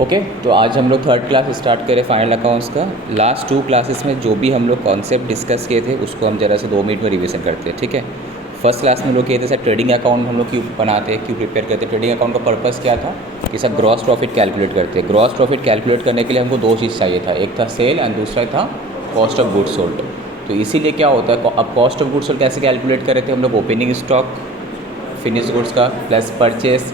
Okay, तो आज हम लोग थर्ड क्लास स्टार्ट करें फाइनल अकाउंट्स का। लास्ट 2 क्लासेस में जो भी हम लोग कॉन्सेप्ट डिस्कस किए थे उसको हम ज़रा से 2 मिनट में रिवीजन करते हैं, ठीक है। फर्स्ट क्लास में हम लोग किए थे सर ट्रेडिंग अकाउंट हम लोग क्यों बनाते हैं, क्यों प्रिपेयर करते हैं। ट्रेडिंग अकाउंट का पर्पस क्या था कि सर ग्रॉस प्रॉफिट कैलकुलेट करते हैं। ग्रॉस प्रॉफिट कैलकुलेट करने के लिए हमको 2 चीज़ चाहिए था, एक था सेल एंड दूसरा था कॉस्ट ऑफ गुड्स सोल्ड। तो इसीलिए क्या होता है, अब कॉस्ट ऑफ गुड्स सोल्ड कैसे कैलकुलेट कर रहे थे हम लोग, ओपनिंग स्टॉक फिनिश गुड्स का प्लस परचेस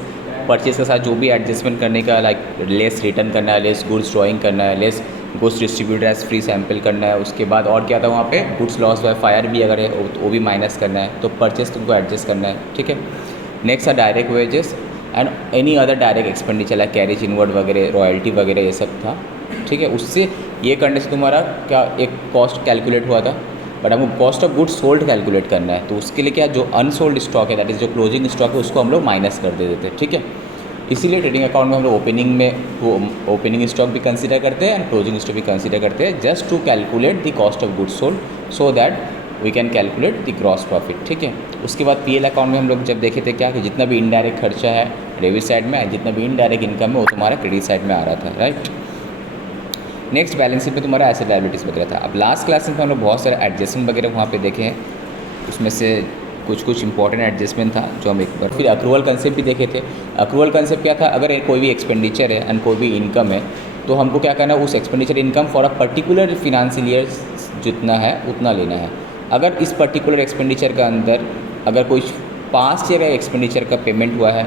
के साथ जो भी एडजस्टमेंट करने का, लाइक लेस रिटर्न करना है, लेस गुड्स ड्रॉइंग करना है, less goods distribute as free sample करना है। उसके बाद और क्या था वहाँ पे, गुड्स लॉस बाय फायर भी अगर है वो भी माइनस करना है, तो परचेस तुमको एडजस्ट करना है, ठीक है। नेक्स्ट है direct wages and any other direct expenditure like carriage inward वगैरह, रॉयल्टी वगैरह, ये सब था, ठीक है। उससे ये करने से तुम्हारा क्या एक कॉस्ट कैलकुलेट हुआ था, बट हमको cost of goods sold calculate करना है। तो उसके लिए क्या, जो अनसोल्ड स्टॉक है दैट इज़ जो क्लोजिंग स्टॉक है उसको हम लोग माइनस कर देते थे, ठीक है। इसीलिए ट्रेडिंग अकाउंट में हम लोग ओपनिंग में वो ओपनिंग स्टॉक भी कंसीडर करते हैं एंड क्लोजिंग स्टॉक भी कंसीडर करते हैं, just to calculate the cost of goods sold so that we can calculate the gross profit, ठीक है। उसके बाद पीएल अकाउंट में हम लोग जब देखे थे क्या कि जितना भी इनडायरेक्ट खर्चा है डेबिट साइड में, जितना भी इनडायरेक्ट इनकम है वो तुम्हारा क्रेडिट साइड में आ रहा था, राइट। नेक्स्ट बैलेंस शीट में तुम्हारा एसेट लायबिलिटीज़ वगैरह था। अब लास्ट क्लास में हम लोग बहुत सारे एडजस्टमेंट वगैरह वहाँ पे देखे हैं, उसमें से कुछ इंपॉर्टेंट एडजस्टमेंट था जो हम एक बार फिर अक्रूवल कंसेप्ट भी देखे थे। अक्रूवल कंसेप्ट क्या था, अगर कोई भी एक्सपेंडिचर है एंड कोई भी इनकम है तो हमको क्या करना है, उस expenditure income for a particular financial year जितना है उतना लेना है। अगर इस पर्टिकुलर एक्सपेंडिचर के अंदर अगर कोई पास्ट ईयर का एक्सपेंडिचर का पेमेंट हुआ है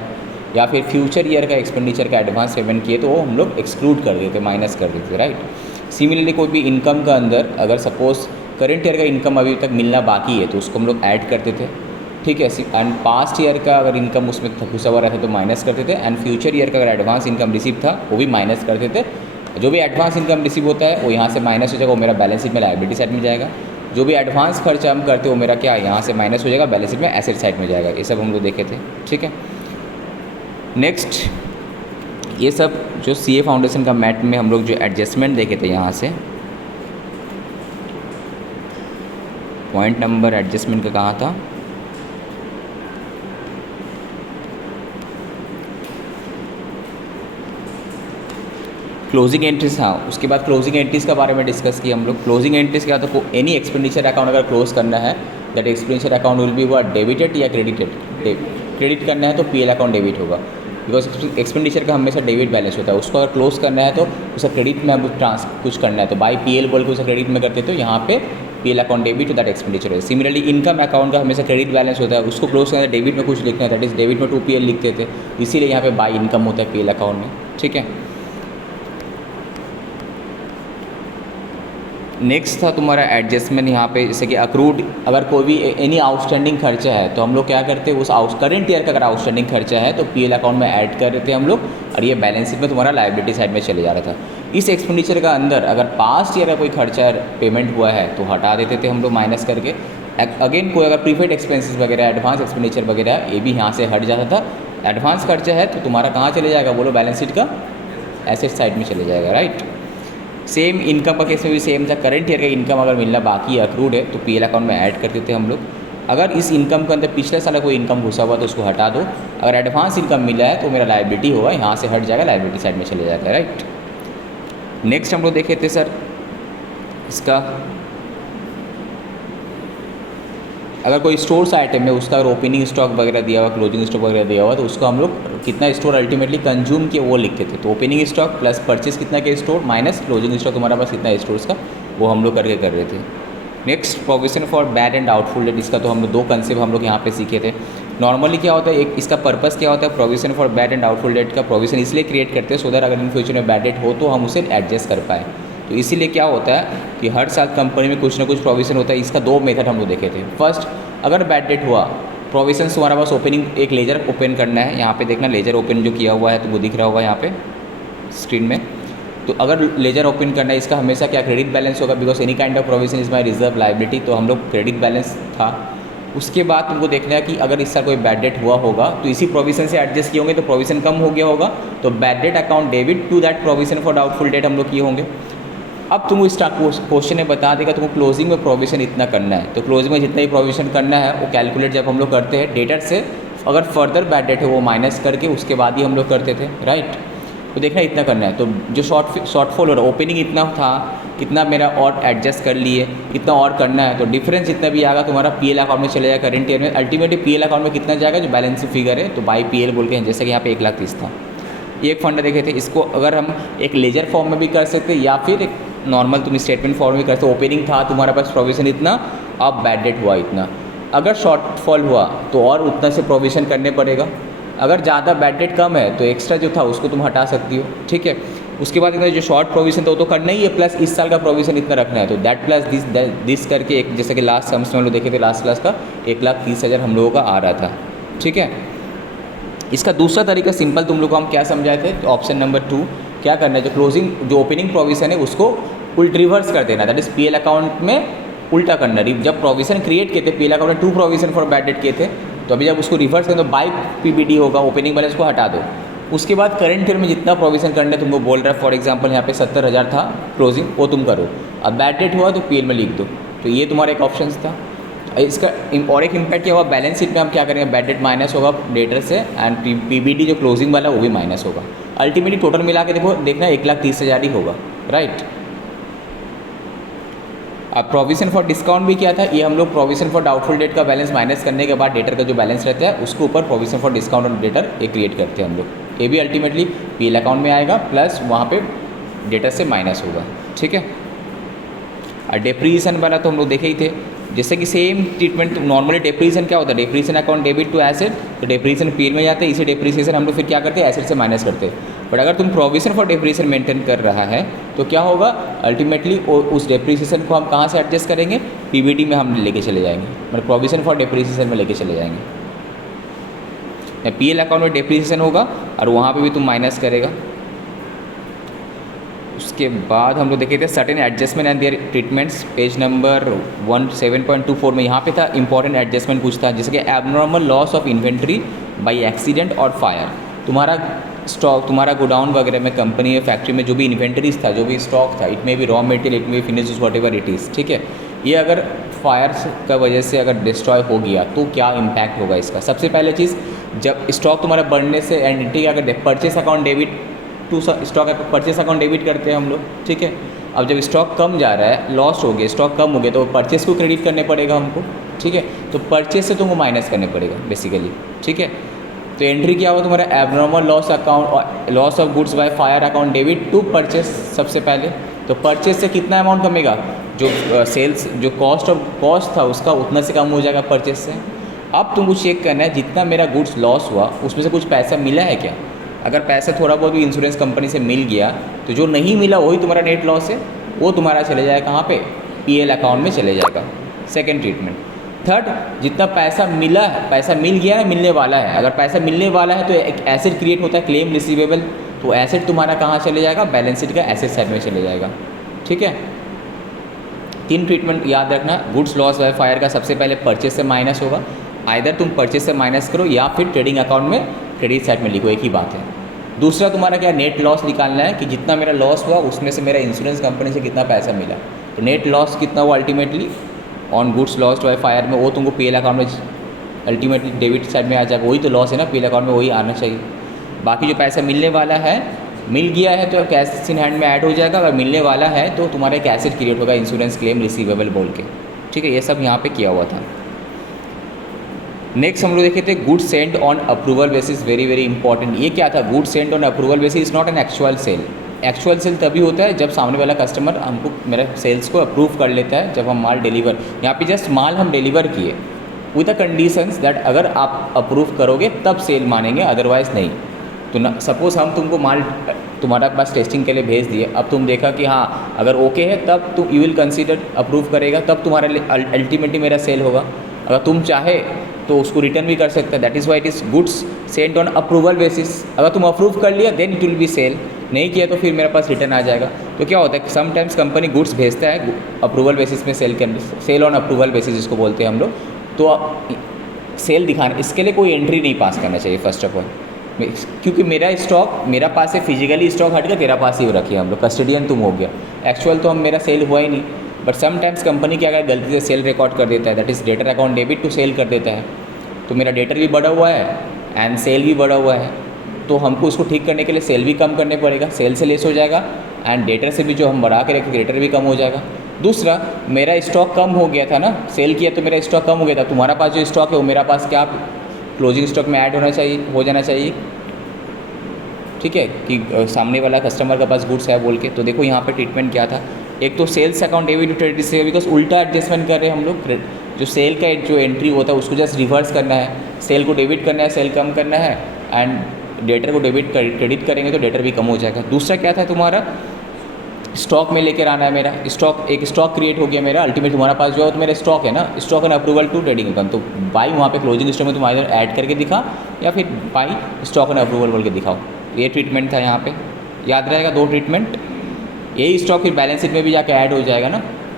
या फिर फ्यूचर ईयर का एक्सपेंडिचर का एडवांस पेमेंट किए तो वो हम लोग एक्सक्लूड कर देते, माइनस कर देते, राइट। सिमिलरली कोई भी इनकम का अंदर अगर सपोज करेंट ईयर का इनकम अभी तक मिलना बाकी है तो उसको हम लोग ऐड करते थे, ठीक है। एंड पास्ट ईयर का अगर इनकम उसमें घुसा हुआ रहता तो माइनस करते थे, एंड फ्यूचर ईयर का अगर एडवांस इनकम रिसीव था वो भी माइनस करते थे। जो भी एडवांस इनकम रिसीव होता है वो यहाँ से माइनस हो जाएगा, वो मेरा बैलेंस शीट में लायबिलिटी साइड में जाएगा। जो भी एडवांस खर्चा हम करते हो मेरा क्या यहाँ से माइनस हो जाएगा, बैलेंस शीट में एसेट साइड में जाएगा। ये सब हम लोग देखे थे, ठीक है। नेक्स्ट ये सब जो सीए फाउंडेशन का मैथ में हम लोग जो एडजस्टमेंट देखे थे, यहाँ से पॉइंट नंबर एडजस्टमेंट का कहाँ था, क्लोजिंग एंट्रीज। हाँ, उसके बाद क्लोजिंग एंट्रीज़ के बारे में डिस्कस किया हम लोग। क्लोजिंग एंट्रीज क्या था, एनी एक्सपेंडिचर अकाउंट अगर क्लोज करना है that expenditure account will be हुआ डेबिटेड या क्रेडिटेड। क्रेडिट करना है तो पीएल अकाउंट डेबिट होगा, बिकॉज एक्सपेंडिचर का हमेशा डेबिट बैलेंस होता है। उसको अगर क्लोज करना है तो उसे क्रेडिट में कुछ करना है तो बाई पीएल बोल के उसे क्रेडिट में करते तो यहाँ पे पीएल अकाउंट डेबिट तो दैट एक्सपेंडिचर है। सिमिलरली इनकम अकाउंट का हमेशा क्रेडिट बैलेंस होता है, उसको क्लोज करना है डेबिट में कुछ लिखना है दैट इज डेबिट में 2PL लिखते थे, इसीलिए यहाँ पे बाई इनकम होता है पीएल अकाउंट में, ठीक है। नेक्स्ट था तुम्हारा एडजस्टमेंट यहाँ पे, जैसे कि अक्रूड अगर कोई भी एनी आउटस्टैंडिंग खर्चा है तो हम लोग क्या करते हैं, उस करेंट ईयर का अगर आउटस्टैंडिंग खर्चा है तो पीएल अकाउंट में ऐड कर देते हैं हम लोग, और ये बैलेंस शीट में तुम्हारा लायबिलिटी साइड में चले जा रहा था। इस एक्सपेंडिचर का अंदर अगर पास्ट ईयर का कोई खर्चा पेमेंट हुआ है तो हटा देते थे हम लोग माइनस करके। अगेन कोई अगर प्रीपेड एक्सपेंसेस वगैरह, एडवांस एक्सपेंडिचर वगैरह, ये भी यहाँ से हट जाता था। एडवांस खर्चा है तो तुम्हारा कहाँ चले जाएगा बोलो, बैलेंस शीट का एसेट साइड में चले जाएगा, राइट। सेम इनकम का केस में भी सेम था, करंट ईयर का इनकम अगर मिलना बाकी है अक्रूड है तो पीएल अकाउंट में ऐड कर देते हम लोग। अगर इस इनकम के अंदर पिछले साल कोई इनकम घुसा हुआ तो उसको हटा दो। अगर एडवांस इनकम मिला है तो मेरा लायबिलिटी होगा, यहाँ से हट जाएगा, लायबिलिटी साइड में चले जाएगा, राइट। नेक्स्ट हम लोग देखे थे सर इसका, अगर कोई स्टोर्स आइटम है उसका अगर ओपनिंग स्टॉक वगैरह दिया हुआ, क्लोजिंग स्टॉक वगैरह दिया हुआ तो उसको हम लोग कितना स्टोर अल्टीमेटली कंज्यूम किए वो लिखते थे। तो ओपनिंग स्टॉक प्लस परचेस कितना के स्टोर माइनस क्लोजिंग स्टॉक तुम्हारा पास कितना स्टोर्स का, वो हम लोग करके कर रहे थे। Next provision for bad and doubtful debt, इसका तो हम लोग 2 कंसेप्ट हम लोग यहाँ पे सीखे थे। नॉर्मली क्या होता है, एक इसका पर्पस क्या होता है, provision for bad and doubtful debt का प्रोविजन इसलिए क्रिएट करते हैं सो दैट अगर इन फ्यूचर में बैड डेट हो तो हम उसे एडजस्ट कर पाए। तो इसीलिए क्या होता है कि हर साल कंपनी में कुछ ना कुछ प्रोविजन होता है। इसका 2 मेथड हम लोग देखे थे। फर्स्ट, अगर बैड डेट हुआ, प्रोविजन तुम्हारा पास ओपनिंग एक लेजर ओपन करना है, यहाँ पे देखना लेजर ओपन जो किया हुआ है तो वो दिख रहा होगा यहाँ पे स्क्रीन में। तो अगर लेजर ओपन करना है इसका हमेशा क्या क्रेडिट बैलेंस होगा, because any kind of provision is my reserve liability, तो हम लोग क्रेडिट बैलेंस था। उसके बाद तुमको देखना है कि अगर इस साल कोई बैड डेट हुआ होगा तो इसी प्रोविजन से एडजस्ट किए होंगे तो प्रोविजन कम हो गया होगा, तो bad debt account debit to that provision for doubtful debt हम लोग किए होंगे। अब तुमको स्टार्ट क्वेश्चन में बता देगा तुमको क्लोजिंग में प्रोविजन इतना करना है, तो क्लोजिंग में जितना ही प्रोविजन करना है वो कैलकुलेट जब हम लोग करते हैं डेटर से, अगर फर्दर बैड डेट है वो माइनस करके उसके बाद ही हम लोग करते थे, राइट। तो देखना इतना करना है। तो जो शॉर्टफॉल हो रहा है, ओपनिंग इतना था, कितना मेरा और एडजस्ट कर लिए, इतना और करना है, तो डिफरेंस जितना भी आएगा तुम्हारा पीएल अकाउंट में चले जाएगा करेंट ईयर में। अल्टीमेटली पीएल अकाउंट में कितना जाएगा, जो बैलेंस फिगर है, तो बाई पीएल बोल के हैं, जैसे कि यहाँ पे 1,30,000 था। एक फंड देखे थे, इसको अगर हम एक लेजर फॉर्म में भी कर सकते या फिर एक नॉर्मल तुम स्टेटमेंट फॉर्म में कर सकते। ओपनिंग था तुम्हारे पास प्रोविजन इतना, अब बैड डेट हुआ इतना, अगर शॉर्टफॉल हुआ तो और उतना से प्रोविजन करने पड़ेगा। अगर ज़्यादा बैड डेट कम है तो एक्स्ट्रा जो था उसको तुम हटा सकती हो, ठीक है। उसके बाद इतना जो शॉर्ट प्रोविजन था वो तो करना ही है, प्लस इस साल का प्रोविजन इतना रखना है, तो दैट प्लस दिस करके एक, जैसे कि लास्ट सम्स में हम लोग देखे थे लास्ट क्लास का 1,30,000 हम लोगों का आ रहा था, ठीक है। इसका दूसरा तरीका सिंपल तुम लोग को हम क्या समझाए थे, तो ऑप्शन नंबर 2 क्या करना है, जो क्लोजिंग जो ओपनिंग प्रोविजन है उसको उल्ट रिवर्स कर देना, दैट इज पीएल अकाउंट में उल्टा करना। जब प्रोविजन क्रिएट किए थे पीएल अकाउंट में 2 प्रोविजन फॉर बैड डेट किए थे, तो अभी जब उसको रिवर्स करें तो बाई पीबीडी होगा, ओपनिंग बैलेंस को हटा दो। उसके बाद करंट ईयर में जितना प्रोविजन करना है तुमको बोल रहा है, फॉर एग्जांपल यहाँ पे 70,000 था क्लोजिंग, वो तुम करो। अब बैड डेट हुआ तो पीएल में लिख दो, तो ये तुम्हारा एक ऑप्शन था। इसका और एक इम्पैक्ट क्या हुआ, बैलेंस शीट में हम क्या करेंगे, बैड डेट माइनस होगा डेटर से, एंड पीबीडी जो क्लोजिंग वाला वो भी माइनस होगा। अल्टीमेटली टोटल मिला के देखना 1,30,000 ही होगा, राइट। अब प्रोविजन फॉर डिस्काउंट भी क्या था, ये हम लोग प्रोविजन फॉर डाउटफुल डेट का बैलेंस माइनस करने के बाद डेटर का जो बैलेंस रहता है उसके ऊपर प्रोविजन फॉर डिस्काउंट और डेटर ये क्रिएट करते हैं हम लोग। ये भी अल्टीमेटली पीएल अकाउंट में आएगा, प्लस वहाँ पे डेटर से माइनस होगा, ठीक है। और डेप्रीसिएशन वाला तो हम लोग देखे ही थे, जैसे कि सेम ट्रीटमेंट। नॉर्मली डेप्रीसिएशन क्या होता है, depreciation account debit to asset, तो डेप्रीसिएशन पीएल में जाते हैं, इसी डेप्रीसिएशन हम लोग फिर क्या करते हैं, एसेट से माइनस करते हैं। बट अगर तुम प्रोविजन फॉर डेप्रीसिएशन मेंटेन कर रहा है तो क्या होगा, अल्टीमेटली उस डेप्रीसिएशन को हम कहाँ से एडजस्ट करेंगे, पीबीडी में हम लेके चले जाएंगे, मतलब प्रोविजन फॉर डेप्रीसिएशन में लेके चले जाएंगे। पीएल अकाउंट में डेप्रीसिएशन होगा और वहाँ पे भी तुम माइनस करेगा। उसके बाद हम लोग देखे थे certain adjustment and their treatments, page number 17.24 में यहाँ पे था इंपॉर्टेंट एडजस्टमेंट कुछ था, जैसे कि abnormal loss of inventory by accident और फायर। तुम्हारा स्टॉक, तुम्हारा गोडाउन वगैरह में, कंपनी या फैक्ट्री में जो भी इन्वेंटरीज था, जो भी स्टॉक था, इट में भी रॉ मटेरियल, इट में भी finish what ever it is, ठीक है। ये अगर फायर का वजह से अगर डिस्ट्रॉय हो गया तो क्या इम्पैक्ट होगा इसका। सबसे पहले चीज़, जब स्टॉक तुम्हारा बढ़ने से एंटिटी अगर purchase account debit to stock, purchase account debit करते हैं हम लोग, ठीक है। अब जब स्टॉक कम जा रहा है, लॉस हो गया, स्टॉक कम हो गया, तो परचेस को क्रेडिट करने पड़ेगा हमको, ठीक है। तो परचेस से तुमको माइनस करने पड़ेगा बेसिकली, ठीक है। तो एंट्री क्या हुआ तुम्हारा, abnormal loss account, loss of goods by fire account debit to purchase. सबसे पहले तो परचेस से कितना अमाउंट कमेगा, जो सेल्स जो कॉस्ट था उसका उतना से कम हो जाएगा परचेस से। अब तुमको चेक करना है जितना मेरा गुड्स लॉस हुआ उसमें से कुछ पैसा मिला है क्या। अगर पैसा थोड़ा बहुत भी इंश्योरेंस कंपनी से मिल गया तो जो नहीं मिला वही तुम्हारा नेट लॉस है, वो तुम्हारा चले जाएगा कहाँ पे, पीएल अकाउंट में चले जाएगा। Second treatment. थर्ड, जितना पैसा मिला है, पैसा मिल गया है, मिलने वाला है, अगर पैसा मिलने वाला है तो एक एसेट क्रिएट होता है, क्लेम रिसीवेबल, तो एसेट तुम्हारा कहाँ चले जाएगा, बैलेंस शीट का एसेट साइड में चले जाएगा, ठीक है। 3 ट्रीटमेंट याद रखना। गुड्स लॉस बाय फायर का सबसे पहले परचेस से माइनस होगा, आइदर तुम परचेस से माइनस करो या फिर ट्रेडिंग अकाउंट में क्रेडिट साइड में लिखो, एक ही बात है। दूसरा तुम्हारा क्या, नेट लॉस निकालना है कि जितना मेरा लॉस हुआ उसमें से मेरा इंश्योरेंस कंपनी से कितना पैसा मिला, तो नेट लॉस कितना हुआ ultimately on goods loss by fire में, वो तुमको पीएल अकाउंट में अल्टीमेटली डेबिट साइड में आ जाएगा, वही तो लॉस है ना, पीएल अकाउंट में वही आना चाहिए। बाकी जो पैसा मिलने वाला है, मिल गया है तो कैश इन हैंड में ऐड हो जाएगा, अगर मिलने वाला है तो तुम्हारा एक एसेट क्रिएट होगा, इंश्योरेंस क्लेम रिसीवेबल बोल के, ठीक है। ये सब यहाँ पे किया हुआ था। नेक्स्ट हम लोग देखे थे good send on approval basis, very very important. ये क्या था, good send on approval basis is not an actual sale. Actual sale तभी होता है जब सामने वाला कस्टमर हमको मेरे सेल्स को अप्रूव कर लेता है, जब हम माल डिलीवर, यहाँ पे जस्ट माल हम डिलीवर किए विद द कंडीशंस दैट अगर आप अप्रूव करोगे तब सेल मानेंगे, अदरवाइज़ नहीं। तो ना सपोज़ हम तुमको माल तुम्हारा पास टेस्टिंग के लिए भेज दिए, अब तुम देखा कि हाँ अगर ओके है तब तुम यू विल कंसीडर अप्रूव करेगा, तब तुम्हारे अल्टीमेटली मेरा सेल होगा। अगर तुम चाहे तो उसको रिटर्न भी कर सकते हैं, that is why it is goods send on approval basis. अगर तुम अप्रूव कर लिया then it will be sale, नहीं किया तो फिर मेरे पास रिटर्न आ जाएगा। तो क्या होता है, समटाइम्स कंपनी गुड्स भेजता है अप्रूवल बेसिस में, सेल ऑन अप्रूवल बेसिस जिसको बोलते हैं हम लोग, तो सेल दिखाने इसके लिए कोई एंट्री नहीं पास करना चाहिए फर्स्ट ऑफ ऑल, क्योंकि मेरा स्टॉक मेरा पास है, फिजिकली स्टॉक हट गया तेरा पास ही रखिए हम लोग, कस्टडियन तुम हो गया, एक्चुअल तो हम मेरा सेल हुआ ही नहीं। बट समटाइम्स कंपनी क्या अगर गलती से सेल रिकॉर्ड कर देता है, that is debtor account debit to sale कर देता है, तो मेरा डेटर भी बढ़ा हुआ है एंड सेल भी बढ़ा हुआ है, तो हमको उसको ठीक करने के लिए सेल भी कम करने पड़ेगा, सेल से लेस हो जाएगा, एंड डेटर से भी जो हम बढ़ा के रखे डेटर भी कम हो जाएगा। दूसरा, मेरा स्टॉक कम हो गया था ना, सेल किया तो मेरा स्टॉक कम हो गया था, तुम्हारा पास जो स्टॉक है वो मेरा पास क्या क्लोजिंग स्टॉक में ऐड होना चाहिए, हो जाना चाहिए, ठीक है, कि सामने वाला कस्टमर के पास गुड्स है बोल के। तो देखो यहाँ पे ट्रीटमेंट क्या था, एक तो sales account debit to credit से, बिकॉज उल्टा एडजस्टमेंट कर रहे हैं हम लोग, जो सेल का जो एंट्री होता है उसको जस्ट रिवर्स करना है, सेल को डेबिट करना है, सेल कम करना है, एंड डेटर को डेबिट क्रेडिट करेंगे तो डेटर भी कम हो जाएगा। दूसरा क्या था तुम्हारा, स्टॉक में लेकर आना है मेरा, स्टॉक एक स्टॉक क्रिएट हो गया मेरा, अल्टीमेट तुम्हारा पास जो है तो मेरा स्टॉक है ना, stock and approval to trading account, तो बाई वहाँ पे क्लोजिंग स्टॉक में तुम आइदर ऐड करके दिखा या फिर बाई स्टॉक एंड अप्रूवल बोल के दिखाओ। ये ट्रीटमेंट था यहाँ पे, याद रहेगा 2 ट्रीटमेंट। यही स्टॉक फिर बैलेंस शीट में भी जाकर ऐड हो जाएगा ना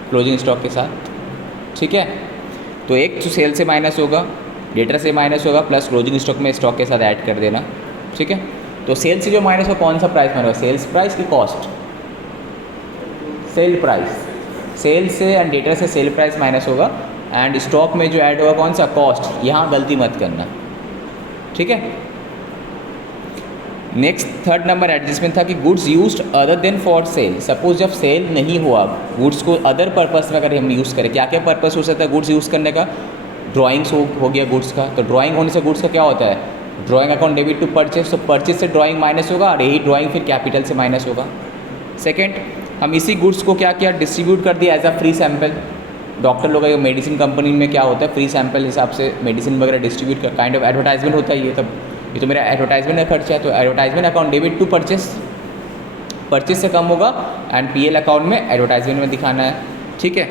क्लोजिंग स्टॉक के साथ, ठीक है। तो एक तो सेल से माइनस होगा, डेटर से माइनस होगा, प्लस क्लोजिंग स्टॉक में स्टॉक के साथ ऐड कर देना, ठीक है। तो सेल से जो माइनस हो कौन सा प्राइस माइनस होगा, सेल्स प्राइस की कॉस्ट, सेल प्राइस, सेल से एंड डेटर से सेल प्राइस माइनस होगा, एंड स्टॉक में जो ऐड होगा कौन सा, कॉस्ट। यहाँ गलती मत करना, ठीक है। नेक्स्ट 3rd नंबर एडजस्टमेंट था कि goods used other than for sale. Suppose जब सेल नहीं हुआ, गुड्स को अदर पर्पस में अगर हम यूज़ करें, क्या क्या पर्पस हो सकता है गुड्स यूज़ करने का, ड्राइंग्स हो गया गुड्स का, तो ड्राइंग होने से गुड्स का क्या होता है, drawing account debit to purchase, तो परचेस से ड्राइंग माइनस होगा और यही ड्राइंग फिर कैपिटल से माइनस होगा। सेकेंड, हम इसी गुड्स को क्या किया, डिस्ट्रीब्यूट कर दिया as a free sample. Doctor लोग का मेडिसिन कंपनी में क्या होता है, फ्री सैम्पल हिसाब से मेडिसिन वगैरह डिस्ट्रीब्यूट कर, काइंड ऑफ एडवर्टाइजमेंट होता है ये। तब ये तो मेरा एडवर्टाइजमेंट का खर्चा है, तो advertisement account debit to purchase, purchase से कम होगा, एंड पीएल अकाउंट में एडवर्टाइजमेंट में दिखाना है, ठीक है।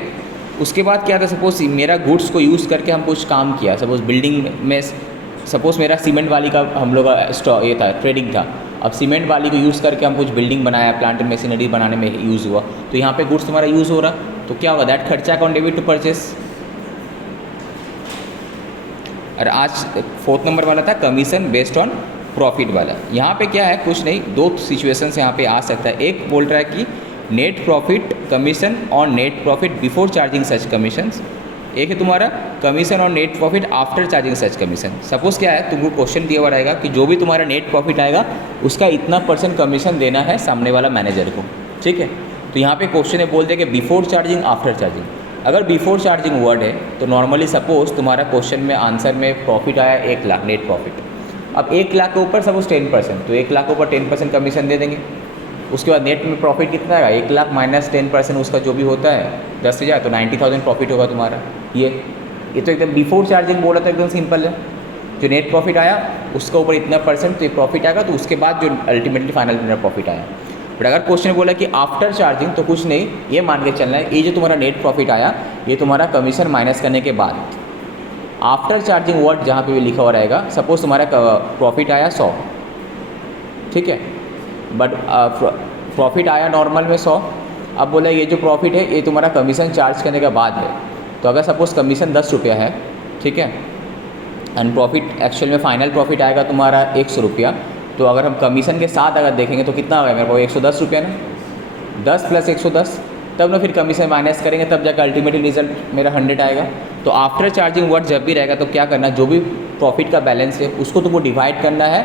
उसके बाद क्या था, सपोज मेरा गुड्स को यूज़ करके हम कुछ काम किया, सपोज बिल्डिंग में, सपोज मेरा सीमेंट वाली का हम लोग का ये था, ट्रेडिंग था, अब सीमेंट वाली को यूज़ करके हम कुछ बिल्डिंग बनाया, प्लांट मशीनरी बनाने में यूज़ हुआ, तो यहाँ पे गुड्स तुम्हारा यूज़ हो रहा, तो क्या होगा, दैट खर्चा अकाउंट डेबिट टू परचेस। और आज 4th नंबर वाला था कमीशन बेस्ड ऑन प्रॉफिट वाला। यहाँ पे क्या है, कुछ नहीं, 2 सिचुएशंस यहाँ पे आ सकता है। एक बोल रहा है कि net profit commission on net profit before charging such commissions, एक है तुम्हारा commission on net profit after charging such commission. Suppose क्या है, तुमको क्वेश्चन दिया हुआ रहेगा कि जो भी तुम्हारा नेट प्रॉफिट आएगा उसका इतना % कमीशन देना है सामने वाला मैनेजर को, ठीक है। तो यहाँ पे क्वेश्चन है, बोल दे कि बिफोर चार्जिंग आफ्टर चार्जिंग। अगर बिफोर चार्जिंग वर्ड है तो नॉर्मली सपोज तुम्हारा क्वेश्चन में आंसर में प्रॉफिट आया 1 लाख नेट प्रॉफिट, अब 1 लाख के ऊपर सपोज 10%, तो 1 लाख के ऊपर 10% कमीशन दे देंगे। उसके बाद नेट में प्रॉफिट कितना आएगा, 1 लाख माइनस 10% उसका जो भी होता है 10,000, तो 90,000 प्रॉफिट होगा तुम्हारा। ये तो एकदम बिफोर चार्जिंग बोला तो एकदम सिंपल है, जो नेट प्रॉफिट आया उसका ऊपर इतना % तो ये प्रॉफिट आएगा, तो उसके बाद जो अल्टीमेटली फाइनल मेरा प्रॉफिट आया। बट अगर क्वेश्चन बोला कि आफ्टर चार्जिंग, तो कुछ नहीं, ये मान के चलना है, ये जो तुम्हारा नेट प्रॉफिट आया ये तुम्हारा कमीशन माइनस करने के बाद, आफ्टर चार्जिंग वर्ड जहाँ पे भी लिखा हुआ रहेगा, सपोज तुम्हारा प्रॉफिट आया 100, ठीक है, बट प्रॉफिट आया नॉर्मल में 100, अब बोला ये जो प्रॉफिट है ये तुम्हारा कमीशन चार्ज करने के बाद है। तो अगर सपोज कमीशन 10 रुपया है, ठीक है, एंड प्रॉफिट एक्चुअल में फाइनल प्रॉफिट आएगा तुम्हारा 100 रुपया, तो अगर हम कमीशन के साथ अगर देखेंगे तो कितना आएगा मेरे को, 110 रुपया ना, 10 + 110, तब ना फिर कमीशन माइनस करेंगे तब जाकर अल्टीमेटली रिजल्ट मेरा 100 आएगा। तो आफ्टर चार्जिंग वर्ड जब भी रहेगा तो क्या करना, जो भी प्रॉफिट का बैलेंस है उसको तुमको डिवाइड करना है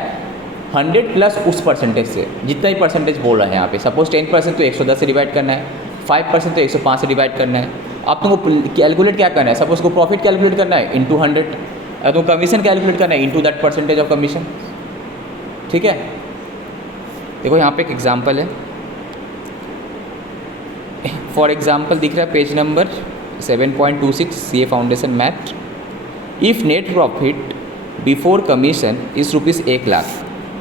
100 प्लस उस % से, जितना ही % बोल रहा है यहाँ पे। सपोज 10% तो 110 से डिवाइड करना है, 5% तो 105 से डिवाइड करना है। अब तुमको कैलकुलेट क्या करना है, सपोज को प्रॉफिट कैलकुलेट करना है इंटू 100, और तुम कमीशन कैलकुलेट करना है इंटू दैट % ऑफ कमीशन, ठीक है। देखो यहाँ पे एक एग्जांपल है, फॉर एग्जांपल दिख रहा है page number 7.26 CA foundation math. If net profit before commission इस ₹1 लाख,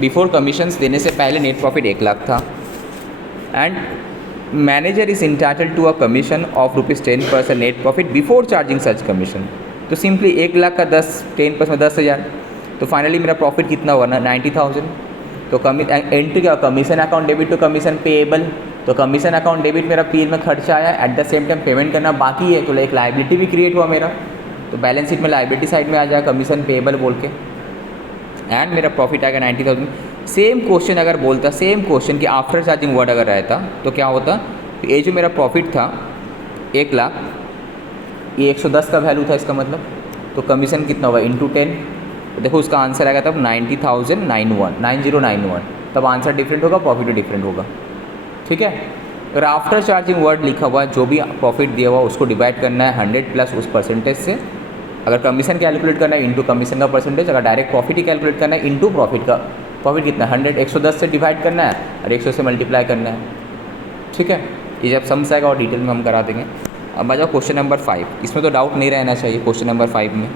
बिफोर कमीशंस देने से पहले नेट प्रॉफिट 1 लाख था, and manager is entitled to a commission of ₹10% net profit before charging such commission. तो सिंपली 1 लाख का 10% 10,000, तो फाइनली मेरा प्रॉफिट कितना हुआ ना, 90,000। तो एंट्री क्या, commission account debit to commission payable, तो कमीशन अकाउंट डेबिट मेरा पीएल में खर्चा आया, at the same time payment करना बाकी है, तो एक लाइबिलिटी भी क्रिएट हुआ मेरा, तो बैलेंस शीट में लाइबिलिटी साइड में आ जाएगा कमीशन पेएबल बोल के, एंड मेरा प्रॉफिट आएगा 90,000। सेम क्वेश्चन अगर बोलता, सेम क्वेश्चन कि आफ्टर चार्जिंग वर्ड अगर रहता तो क्या होता, तो ये जो मेरा प्रॉफिट था 1 लाख, ये 110 का वैल्यू था इसका मतलब, तो कमीशन कितना होगा इंटू 10, देखो उसका आंसर आएगा तब 90,091, तब आंसर डिफरेंट होगा, प्रॉफिट भी डिफरेंट होगा। ठीक है, अगर आफ्टर चार्जिंग वर्ड लिखा हुआ है, जो भी प्रॉफिट दिया हुआ उसको डिवाइड करना है 100 प्लस उस परसेंटेज से। अगर कमीशन कैलकुलेट करना है इंटू कमीशन का परसेंटेज, अगर डायरेक्ट प्रॉफिट ही कैलकुलेट करना है इंटू प्रॉफिट का, प्रॉफिट कितना 100 110 से डिवाइड करना है और 100 से मल्टीप्लाई करना है। ठीक है, ये जब समझ आएगा और डिटेल में हम करा देंगे। अब आ जाओ क्वेश्चन नंबर 5, इसमें तो डाउट नहीं रहना चाहिए। क्वेश्चन नंबर 5 में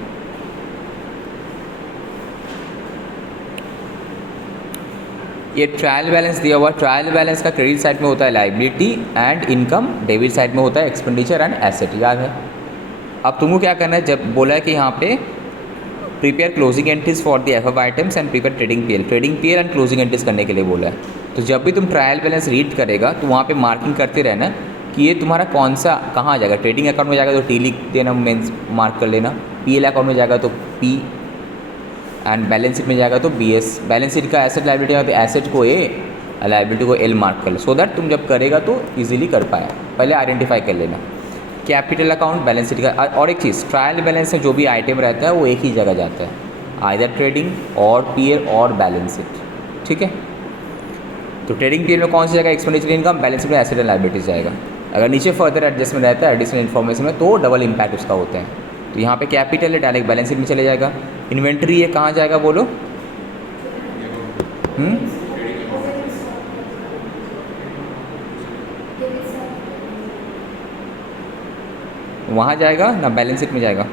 ये ट्रायल बैलेंस दिया हुआ। ट्रायल बैलेंस का क्रेडिट साइड में होता है liability and income, debit side में होता है एक्सपेंडिचर एंड एसेट, याद है। अब तुमको क्या करना है, जब बोला है कि यहाँ पे prepare closing entries for the F items and prepare trading PL and closing entries करने के लिए बोला है। तो जब भी तुम ट्रायल बैलेंस रीड करेगा तो वहाँ पे मार्किंग करते रहना कि ये तुम्हारा कौन सा कहाँ जाएगा। ट्रेडिंग अकाउंट में जाएगा तो टी लिख देना, मीन्स मार्क कर लेना। पीएल अकाउंट में जाएगा तो पी, एंड बैलेंस शीट में जाएगा तो बीएस। बैलेंस शीट का एसेट लाइबिलिटी है तो एसेट को ए, लाइबिलिटी को एल मार्क कर लो, सो दैट तुम जब करेगा तो इजीली कर पाए। पहले आइडेंटिफाई कर लेना। कैपिटल अकाउंट बैलेंस शीट का, और एक चीज़, ट्रायल बैलेंस में जो भी आइटम रहता है वो एक ही जगह जाता है, आइदर ट्रेडिंग और पीएल और बैलेंस शीट। ठीक है, तो ट्रेडिंग पीएल में कौन सी जगह एक्सपेंडिचर इनकम, बैलेंस शीट में एसेट एंड लाइबिलिटीज जाएगा। अगर नीचे फर्दर एडजस्टमेंट रहता है एडिशनल इन्फॉर्मेशन में तो डबल इम्पैक्ट उसका होता है। तो यहाँ पे कैपिटल है, डायरेक्ट बैलेंस शीट में चले जाएगा। इन्वेंट्री है, कहाँ जाएगा बोलो? वहाँ जाएगा ना, बैलेंस शीट में जाएगा।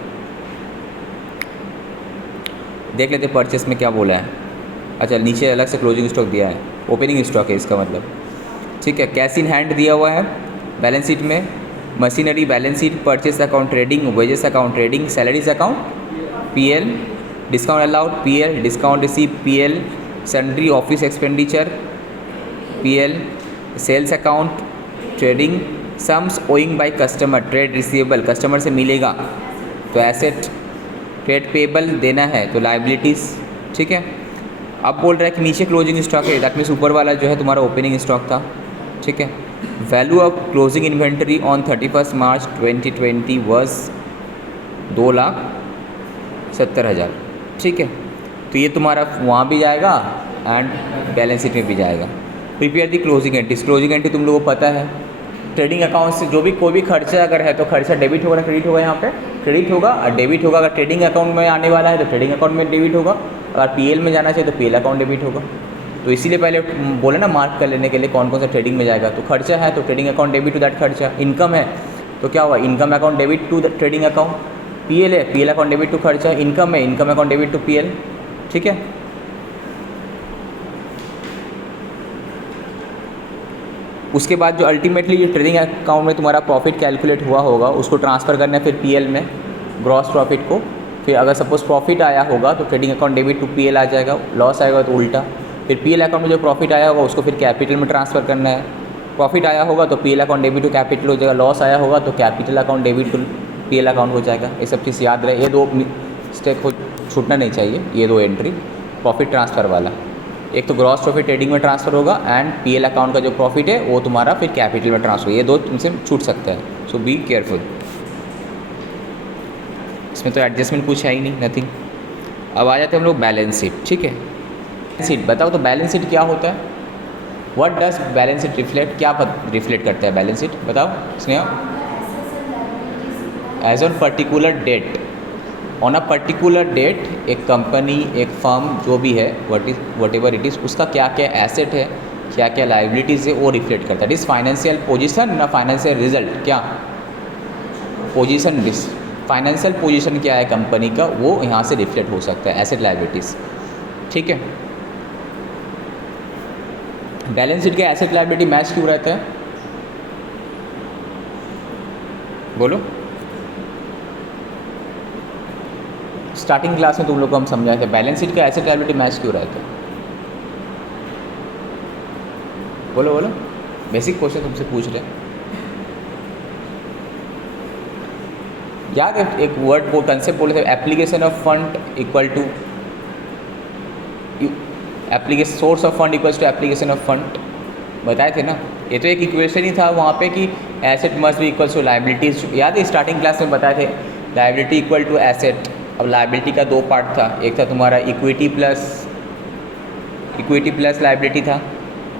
देख लेते परचेस में क्या बोला है। अच्छा, नीचे अलग से क्लोजिंग स्टॉक दिया है, ओपनिंग स्टॉक है इसका मतलब। ठीक है, कैश इन हैंड दिया हुआ है बैलेंस शीट में। Machinery balance sheet, purchase account trading, wages account trading, salaries account PL, discount allowed PL, discount receive PL, sundry office expenditure PL, sales account trading, sums owing by customer, trade receivable customer से मिलेगा तो asset, trade payable देना है तो liabilities. ठीक है, अब बोल रहा है कि नीचे क्लोजिंग स्टॉक है, दैट मीन्स ऊपर वाला जो है तुम्हारा ओपनिंग स्टॉक था। ठीक है, value of closing inventory on 31 March 2020 was 2,70,000। ठीक है, तो ये तुम्हारा वहाँ भी जाएगा एंड बैलेंस शीट में भी जाएगा। Prepare the closing entries, closing entry तुम लोगों को पता है, ट्रेडिंग अकाउंट से जो भी कोई भी खर्चा अगर है तो खर्चा डेबिट होगा ना क्रेडिट होगा, यहाँ पे क्रेडिट होगा और डेबिट होगा। अगर ट्रेडिंग अकाउंट में आने वाला है तो ट्रेडिंग अकाउंट में डेबिट होगा, अगर पीएल में जाना चाहिए तो पीएल अकाउंट डेबिट होगा। तो इसीलिए पहले बोले ना मार्क कर लेने के लिए कौन कौन सा ट्रेडिंग में जाएगा। तो खर्चा है तो trading account debit to that खर्चा। इनकम है तो क्या हुआ, income account debit to the trading account. PL है, पीएल अकाउंट डेबिट टू खर्चा। इनकम है, income account debit to PL. ठीक है, उसके बाद जो अल्टीमेटली ये ट्रेडिंग अकाउंट में तुम्हारा प्रॉफिट कैलकुलेट हुआ होगा उसको ट्रांसफ़र करना है फिर पीएल में, ग्रॉस प्रॉफिट को। फिर अगर सपोज प्रॉफिट आया होगा तो trading account debit to P L आ जाएगा, लॉस आएगा तो उल्टा। फिर पीएल अकाउंट में जो प्रॉफिट आया होगा उसको फिर कैपिटल में ट्रांसफ़र करना है। प्रॉफिट आया होगा तो PL account debit to capital हो जाएगा, लॉस आया होगा तो capital account debit to PL account हो जाएगा। ये सब चीज़ याद रहे, ये दो स्टेप हो छूटना नहीं चाहिए, ये दो एंट्री प्रॉफिट ट्रांसफ़र वाला। एक तो ग्रॉस प्रॉफिट ट्रेडिंग में ट्रांसफ़र होगा एंड पीएल अकाउंट का जो प्रॉफिट है वो तुम्हारा फिर कैपिटल में ट्रांसफ़र, ये दो तुमसे छूट सकता है। सो बी केयरफुल, इसमें तो एडजस्टमेंट कुछ है ही नहीं, नथिंग। अब आ जाते हैं हम लोग बैलेंस शीट। ठीक है, शीट बताओ तो बैलेंस शीट क्या होता है, what does balance sheet reflect, क्या रिफ्लेक्ट करता है बैलेंस शीट, बताओ Sneha. As on particular date, on a particular date एक कंपनी, एक फर्म जो भी है वट एवर इट इज़, उसका क्या क्या एसेट है, क्या क्या लाइबिलिटीज़ है वो रिफ्लेक्ट करता है। इट इज़ फाइनेंशियल पोजीशन ना फाइनेंशियल रिजल्ट, क्या पोजीशन, फाइनेंशियल पोजीशन क्या है कंपनी का वो यहाँ से रिफ्लेक्ट हो सकता है, एसेट लाइबिलिटीज़। ठीक है, बैलेंस शीट के एसेट लाइबिलिटी मैच क्यों रहता है, बोलो। स्टार्टिंग क्लास में तुम लोग को हम समझाए थे बैलेंस शीट का एसेट लायबिलिटी मैच क्यों रहता है, बोलो बोलो, बेसिक क्वेश्चन तुमसे पूछ रहे। याद है एक वर्ड वो कंसेप्ट बोले थे, application of fund equal to application, source of fund equals to application of fund, बताए थे ना। ये तो एक इक्वेशन ही था वहाँ पे कि asset must be equals to liabilities, याद है स्टार्टिंग क्लास में बताए थे, लायबिलिटी इक्वल टू एसेट अब लाइबिलिटी का दो पार्ट था, एक था तुम्हारा इक्विटी प्लस लाइबिलिटी था,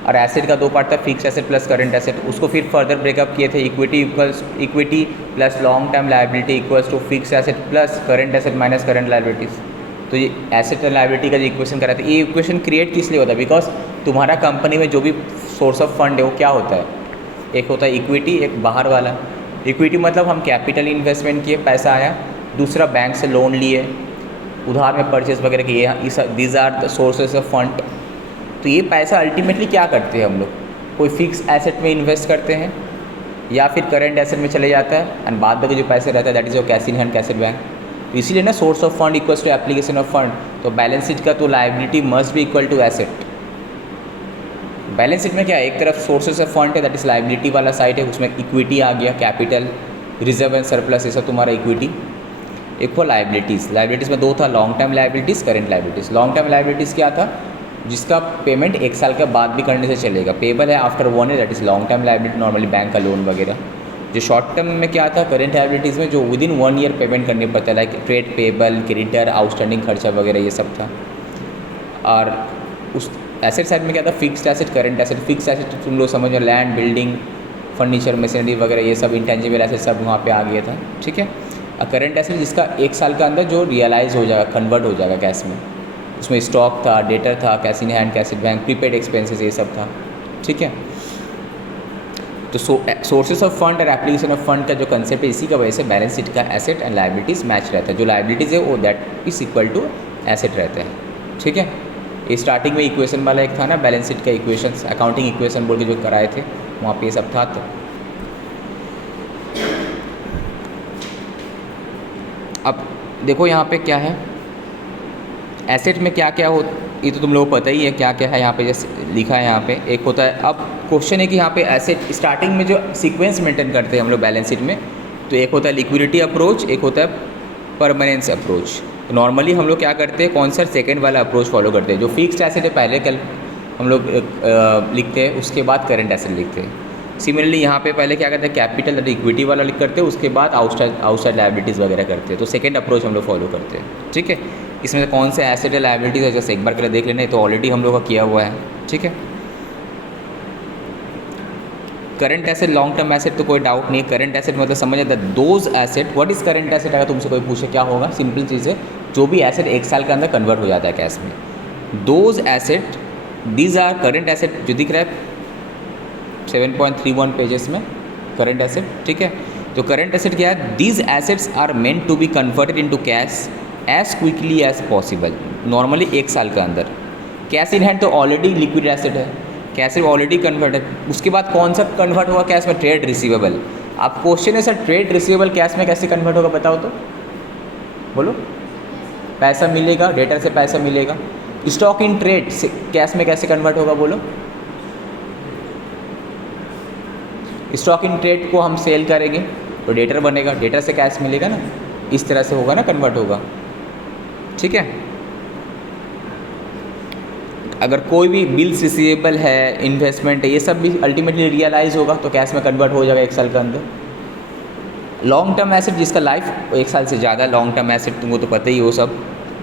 और एसेट का दो पार्ट था, fix asset plus current asset. उसको फिर फर्दर ब्रेकअप किए थे, equity plus long term liability equals to fix asset plus current asset minus current liabilities. तो ये एसेट एंड लाइबिलिटी का जो इक्वेशन करा था, ये इक्वेशन क्रिएट किस लिए होता है? बिकॉज तुम्हारा कंपनी में जो भी सोर्स ऑफ फंड है वो क्या होता है, एक होता है इक्विटी, एक बाहर वाला। इक्विटी मतलब हम कैपिटल इन्वेस्टमेंट किए, पैसा आया, दूसरा बैंक से लोन लिए, उधार में परचेस वगैरह किए, these are the sources of fund. तो ये पैसा अल्टीमेटली क्या करते हैं हम लोग, कोई फिक्स एसेट में इन्वेस्ट करते हैं या फिर करंट एसेट में चले जाता है, एंड बाद में जो पैसे रहता है that is your cash in hand cash bank. तो इसीलिए ना source of fund equals to application of fund. तो बैलेंस शीट का तो liability must be equal to asset. Balance sheet में क्या है, एक तरफ सोर्सेस ऑफ फंड है दैट इज लाइबिलिटी वाला साइड है, उसमें इक्विटी आ गया, कैपिटल, रिजर्व एंड सरप्लस, ये सब तुम्हारा इक्विटी। एक वो लाइबिलिटीज़ में दो था, long term liabilities, current liabilities. Long term liabilities क्या था, जिसका पेमेंट एक साल के बाद भी करने से चलेगा, पेबल है after 1 year, that is long term liability, normally bank का लोन वगैरह। जो शॉर्ट टर्म में क्या था, करंट लाइबिलिटीज़ में जो विद इन 1 ईयर पेमेंट करनी पड़ता है, like trade payable, creditor, outstanding खर्चा वगैरह ये सब था। और उस एसेट साइड में क्या था, fixed asset, current asset. Fix asset तुम लोग समझो, लैंड, बिल्डिंग, फर्नीचर, मशीनरी वगैरह ये सब इंटेंजिबल एसेट सब वहाँ पे आ गया था, ठीक है। और करंट एसेट जिसका एक साल के अंदर जो रियलाइज़ हो जाएगा, कन्वर्ट हो जाएगा कैश में, उसमें स्टॉक था, डेटर था, cash in hand, cash bank, prepaid expenses, ये सब था, ठीक है। तो सोर्सेस ऑफ फंड और एप्लीकेशन ऑफ फंड का जो कंसेप्ट है, इसी का वजह से बैलेंस शीट का एसेट एंड लाइबिलिटीज़ मैच रहता है। जो लाइबिलिटीज़ है वो that is equal to asset रहते हैं, ठीक है। ये स्टार्टिंग में इक्वेशन वाला एक था ना, बैलेंस शीट का इक्वेशन, अकाउंटिंग इक्वेशन बोल के जो कराए थे, वहाँ पे ये सब था। तो अब देखो यहाँ पे क्या है, एसेट में क्या क्या हो, ये तो तुम लोगों को पता ही है क्या क्या है यहाँ पे, जैसे लिखा है यहाँ पे। एक होता है, अब क्वेश्चन है कि यहाँ पे एसेट स्टार्टिंग में जो सीक्वेंस मेंटेन करते हैं हम लोग बैलेंस शीट में, तो एक होता है लिक्विडिटी अप्रोच, एक होता है परमानेंस अप्रोच। नॉर्मली हम लोग क्या करते हैं, कौन सा सेकेंड वाला अप्रोच फॉलो करते हैं। जो फिक्स्ड एसेट है पहले कल हम लोग लिखते हैं, उसके बाद करंट एसेट लिखते हैं। सिमिलरली यहाँ पे पहले क्या करते हैं, कैपिटल इक्विटी वाला लिख करते हैं, उसके बाद आउटसाइड लाइबिलिटीज़ वगैरह करते हैं। तो सेकंड अप्रोच हम लोग फॉलो करते हैं, ठीक है। इसमें कौन से एसेट है, लाइबिलिटीज़ है, जैसे एक बार के लिए देख लेना है, तो ऑलरेडी हम लोग का किया हुआ है, ठीक है। Current asset, long term asset तो कोई डाउट नहीं है। करंट एसेट मतलब समझ आता है those asset, what is current asset. अगर तुमसे कोई पूछे क्या होगा, सिंपल चीज़ है, जो भी एसेट एक साल के अंदर कन्वर्ट हो जाता है कैश में, those asset, these are current asset. जो दिख रहा है 7.31 पेजेस में करंट एसेट, ठीक है। तो करंट एसेट क्या है, these assets are meant to be converted into cash as quickly as possible. Normally एक साल के अंदर। कैश इन हैंड तो ऑलरेडी लिक्विड एसेट है, कैश ऑलरेडी कन्वर्ट है। उसके बाद कौन सा कन्वर्ट होगा कैश में, ट्रेड रिसीवेबल। आप क्वेश्चन है सर ट्रेड रिसीवेबल कैश में कैसे कन्वर्ट होगा, बताओ तो, बोलो। पैसा मिलेगा, डेटर से पैसा मिलेगा। स्टॉक इन ट्रेड से कैश में कैसे कन्वर्ट होगा, बोलो। स्टॉक इन ट्रेड को हम सेल करेंगे तो डेटर बनेगा, डेटर से कैश मिलेगा ना, इस तरह से होगा ना, कन्वर्ट होगा, ठीक है। अगर कोई भी बिल्स रिसीवेबल है, इन्वेस्टमेंट है, ये सब भी अल्टीमेटली रियलाइज़ होगा तो कैश में कन्वर्ट हो जाएगा एक साल के अंदर। लॉन्ग टर्म एसेट जिसका लाइफ एक साल से ज़्यादा, लॉन्ग टर्म एसेट तुमको तो पता ही हो सब,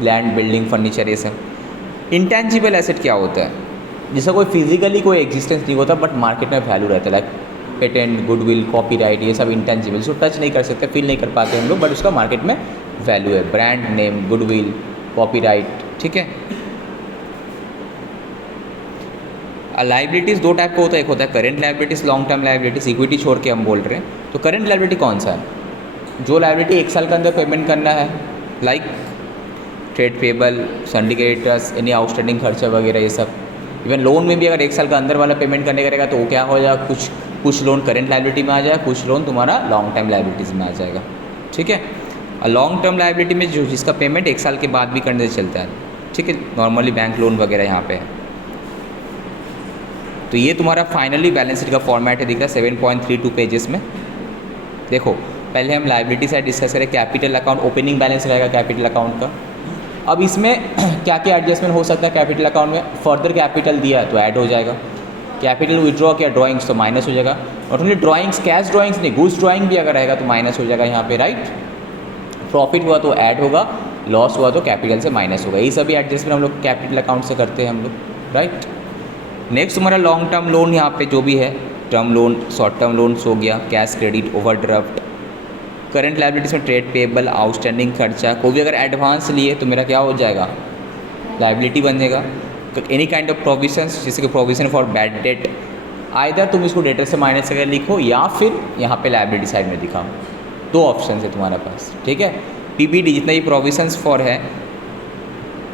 लैंड, बिल्डिंग, फर्नीचर, ये सब। इंटेंजिबल एसेट क्या होता है, जिसका कोई फिजिकली कोई एग्जिस्टेंस नहीं होता बट मार्केट में वैल्यू रहता है, लाइक पेटेंट, गुडविल, कॉपीराइट, ये सब इंटेंजिबल, इसको टच नहीं कर सकते, फील नहीं कर पाते हम लोग, बट उसका मार्केट में वैल्यू है। ब्रांड नेम, गुडविल, कॉपीराइट, ठीक है। लाइबिलिटीज़ दो टाइप का होता है, एक होता है current liabilities, long term liabilities. Equity छोड़ के हम बोल रहे हैं। तो करंट लाइबिलिटी कौन सा है, जो लाइबिलिटी एक साल के अंदर पेमेंट करना है, like trade payable, syndicators, any outstanding खर्चा वगैरह, ये सब। इवन लोन में भी अगर एक साल के अंदर वाला पेमेंट करने करेगा तो वो क्या हो जाएगा, कुछ लोन करंट लाइबिलिटी में आ जाएगा, कुछ लोन तुम्हारा लॉन्ग टर्म लाइबिलिटीज़ में आ जाएगा, ठीक है। और लॉन्ग टर्म लाइबिलिटी में जो जिसका पेमेंट एक साल के बाद भी करने से चलता है, ठीक है, नॉर्मली बैंक लोन वगैरह यहाँ पे है। तो ये तुम्हारा फाइनली बैलेंस शीट का फॉर्मेट है, दिख रहा है 7.32 पेजेस में। देखो पहले हम लाइबिलिटी साइड डिस्कस करें, कैपिटल अकाउंट, ओपनिंग बैलेंस रहेगा कैपिटल अकाउंट का। अब इसमें क्या क्या एडजस्टमेंट हो सकता है कैपिटल अकाउंट में, फर्दर कैपिटल दिया है तो ऐड हो जाएगा, कैपिटल विड्रॉ किया ड्राइंग्स तो माइनस हो जाएगा। Not only drawings, cash drawings नहीं, गुड्स ड्राइंग भी अगर रहेगा तो माइनस हो जाएगा यहाँ पे, राइट। प्रॉफिट हुआ तो ऐड होगा, लॉस हुआ तो कैपिटल से माइनस होगा। यही सभी एडजस्टमेंट हम लोग कैपिटल अकाउंट से करते हैं हम लोग, राइट। नेक्स्ट तुम्हारा लॉन्ग टर्म लोन यहाँ पे जो भी है, term loan, short term loans हो गया, cash credit, overdraft. Current liabilities में ट्रेड पेबल, आउटस्टैंडिंग खर्चा, कोई भी अगर एडवांस लिए तो मेरा क्या हो जाएगा, लायबिलिटी बनेगा। एनी काइंड ऑफ प्रोविजंस, जैसे कि provision for bad date, either तुम इसको डेटर से माइनस करके लिखो या फिर यहाँ पे लायबिलिटी साइड में दिखाओ, दो ऑप्शन है तुम्हारे पास, ठीक है। पीबीडी जितना ये प्रोविजंस फॉर है,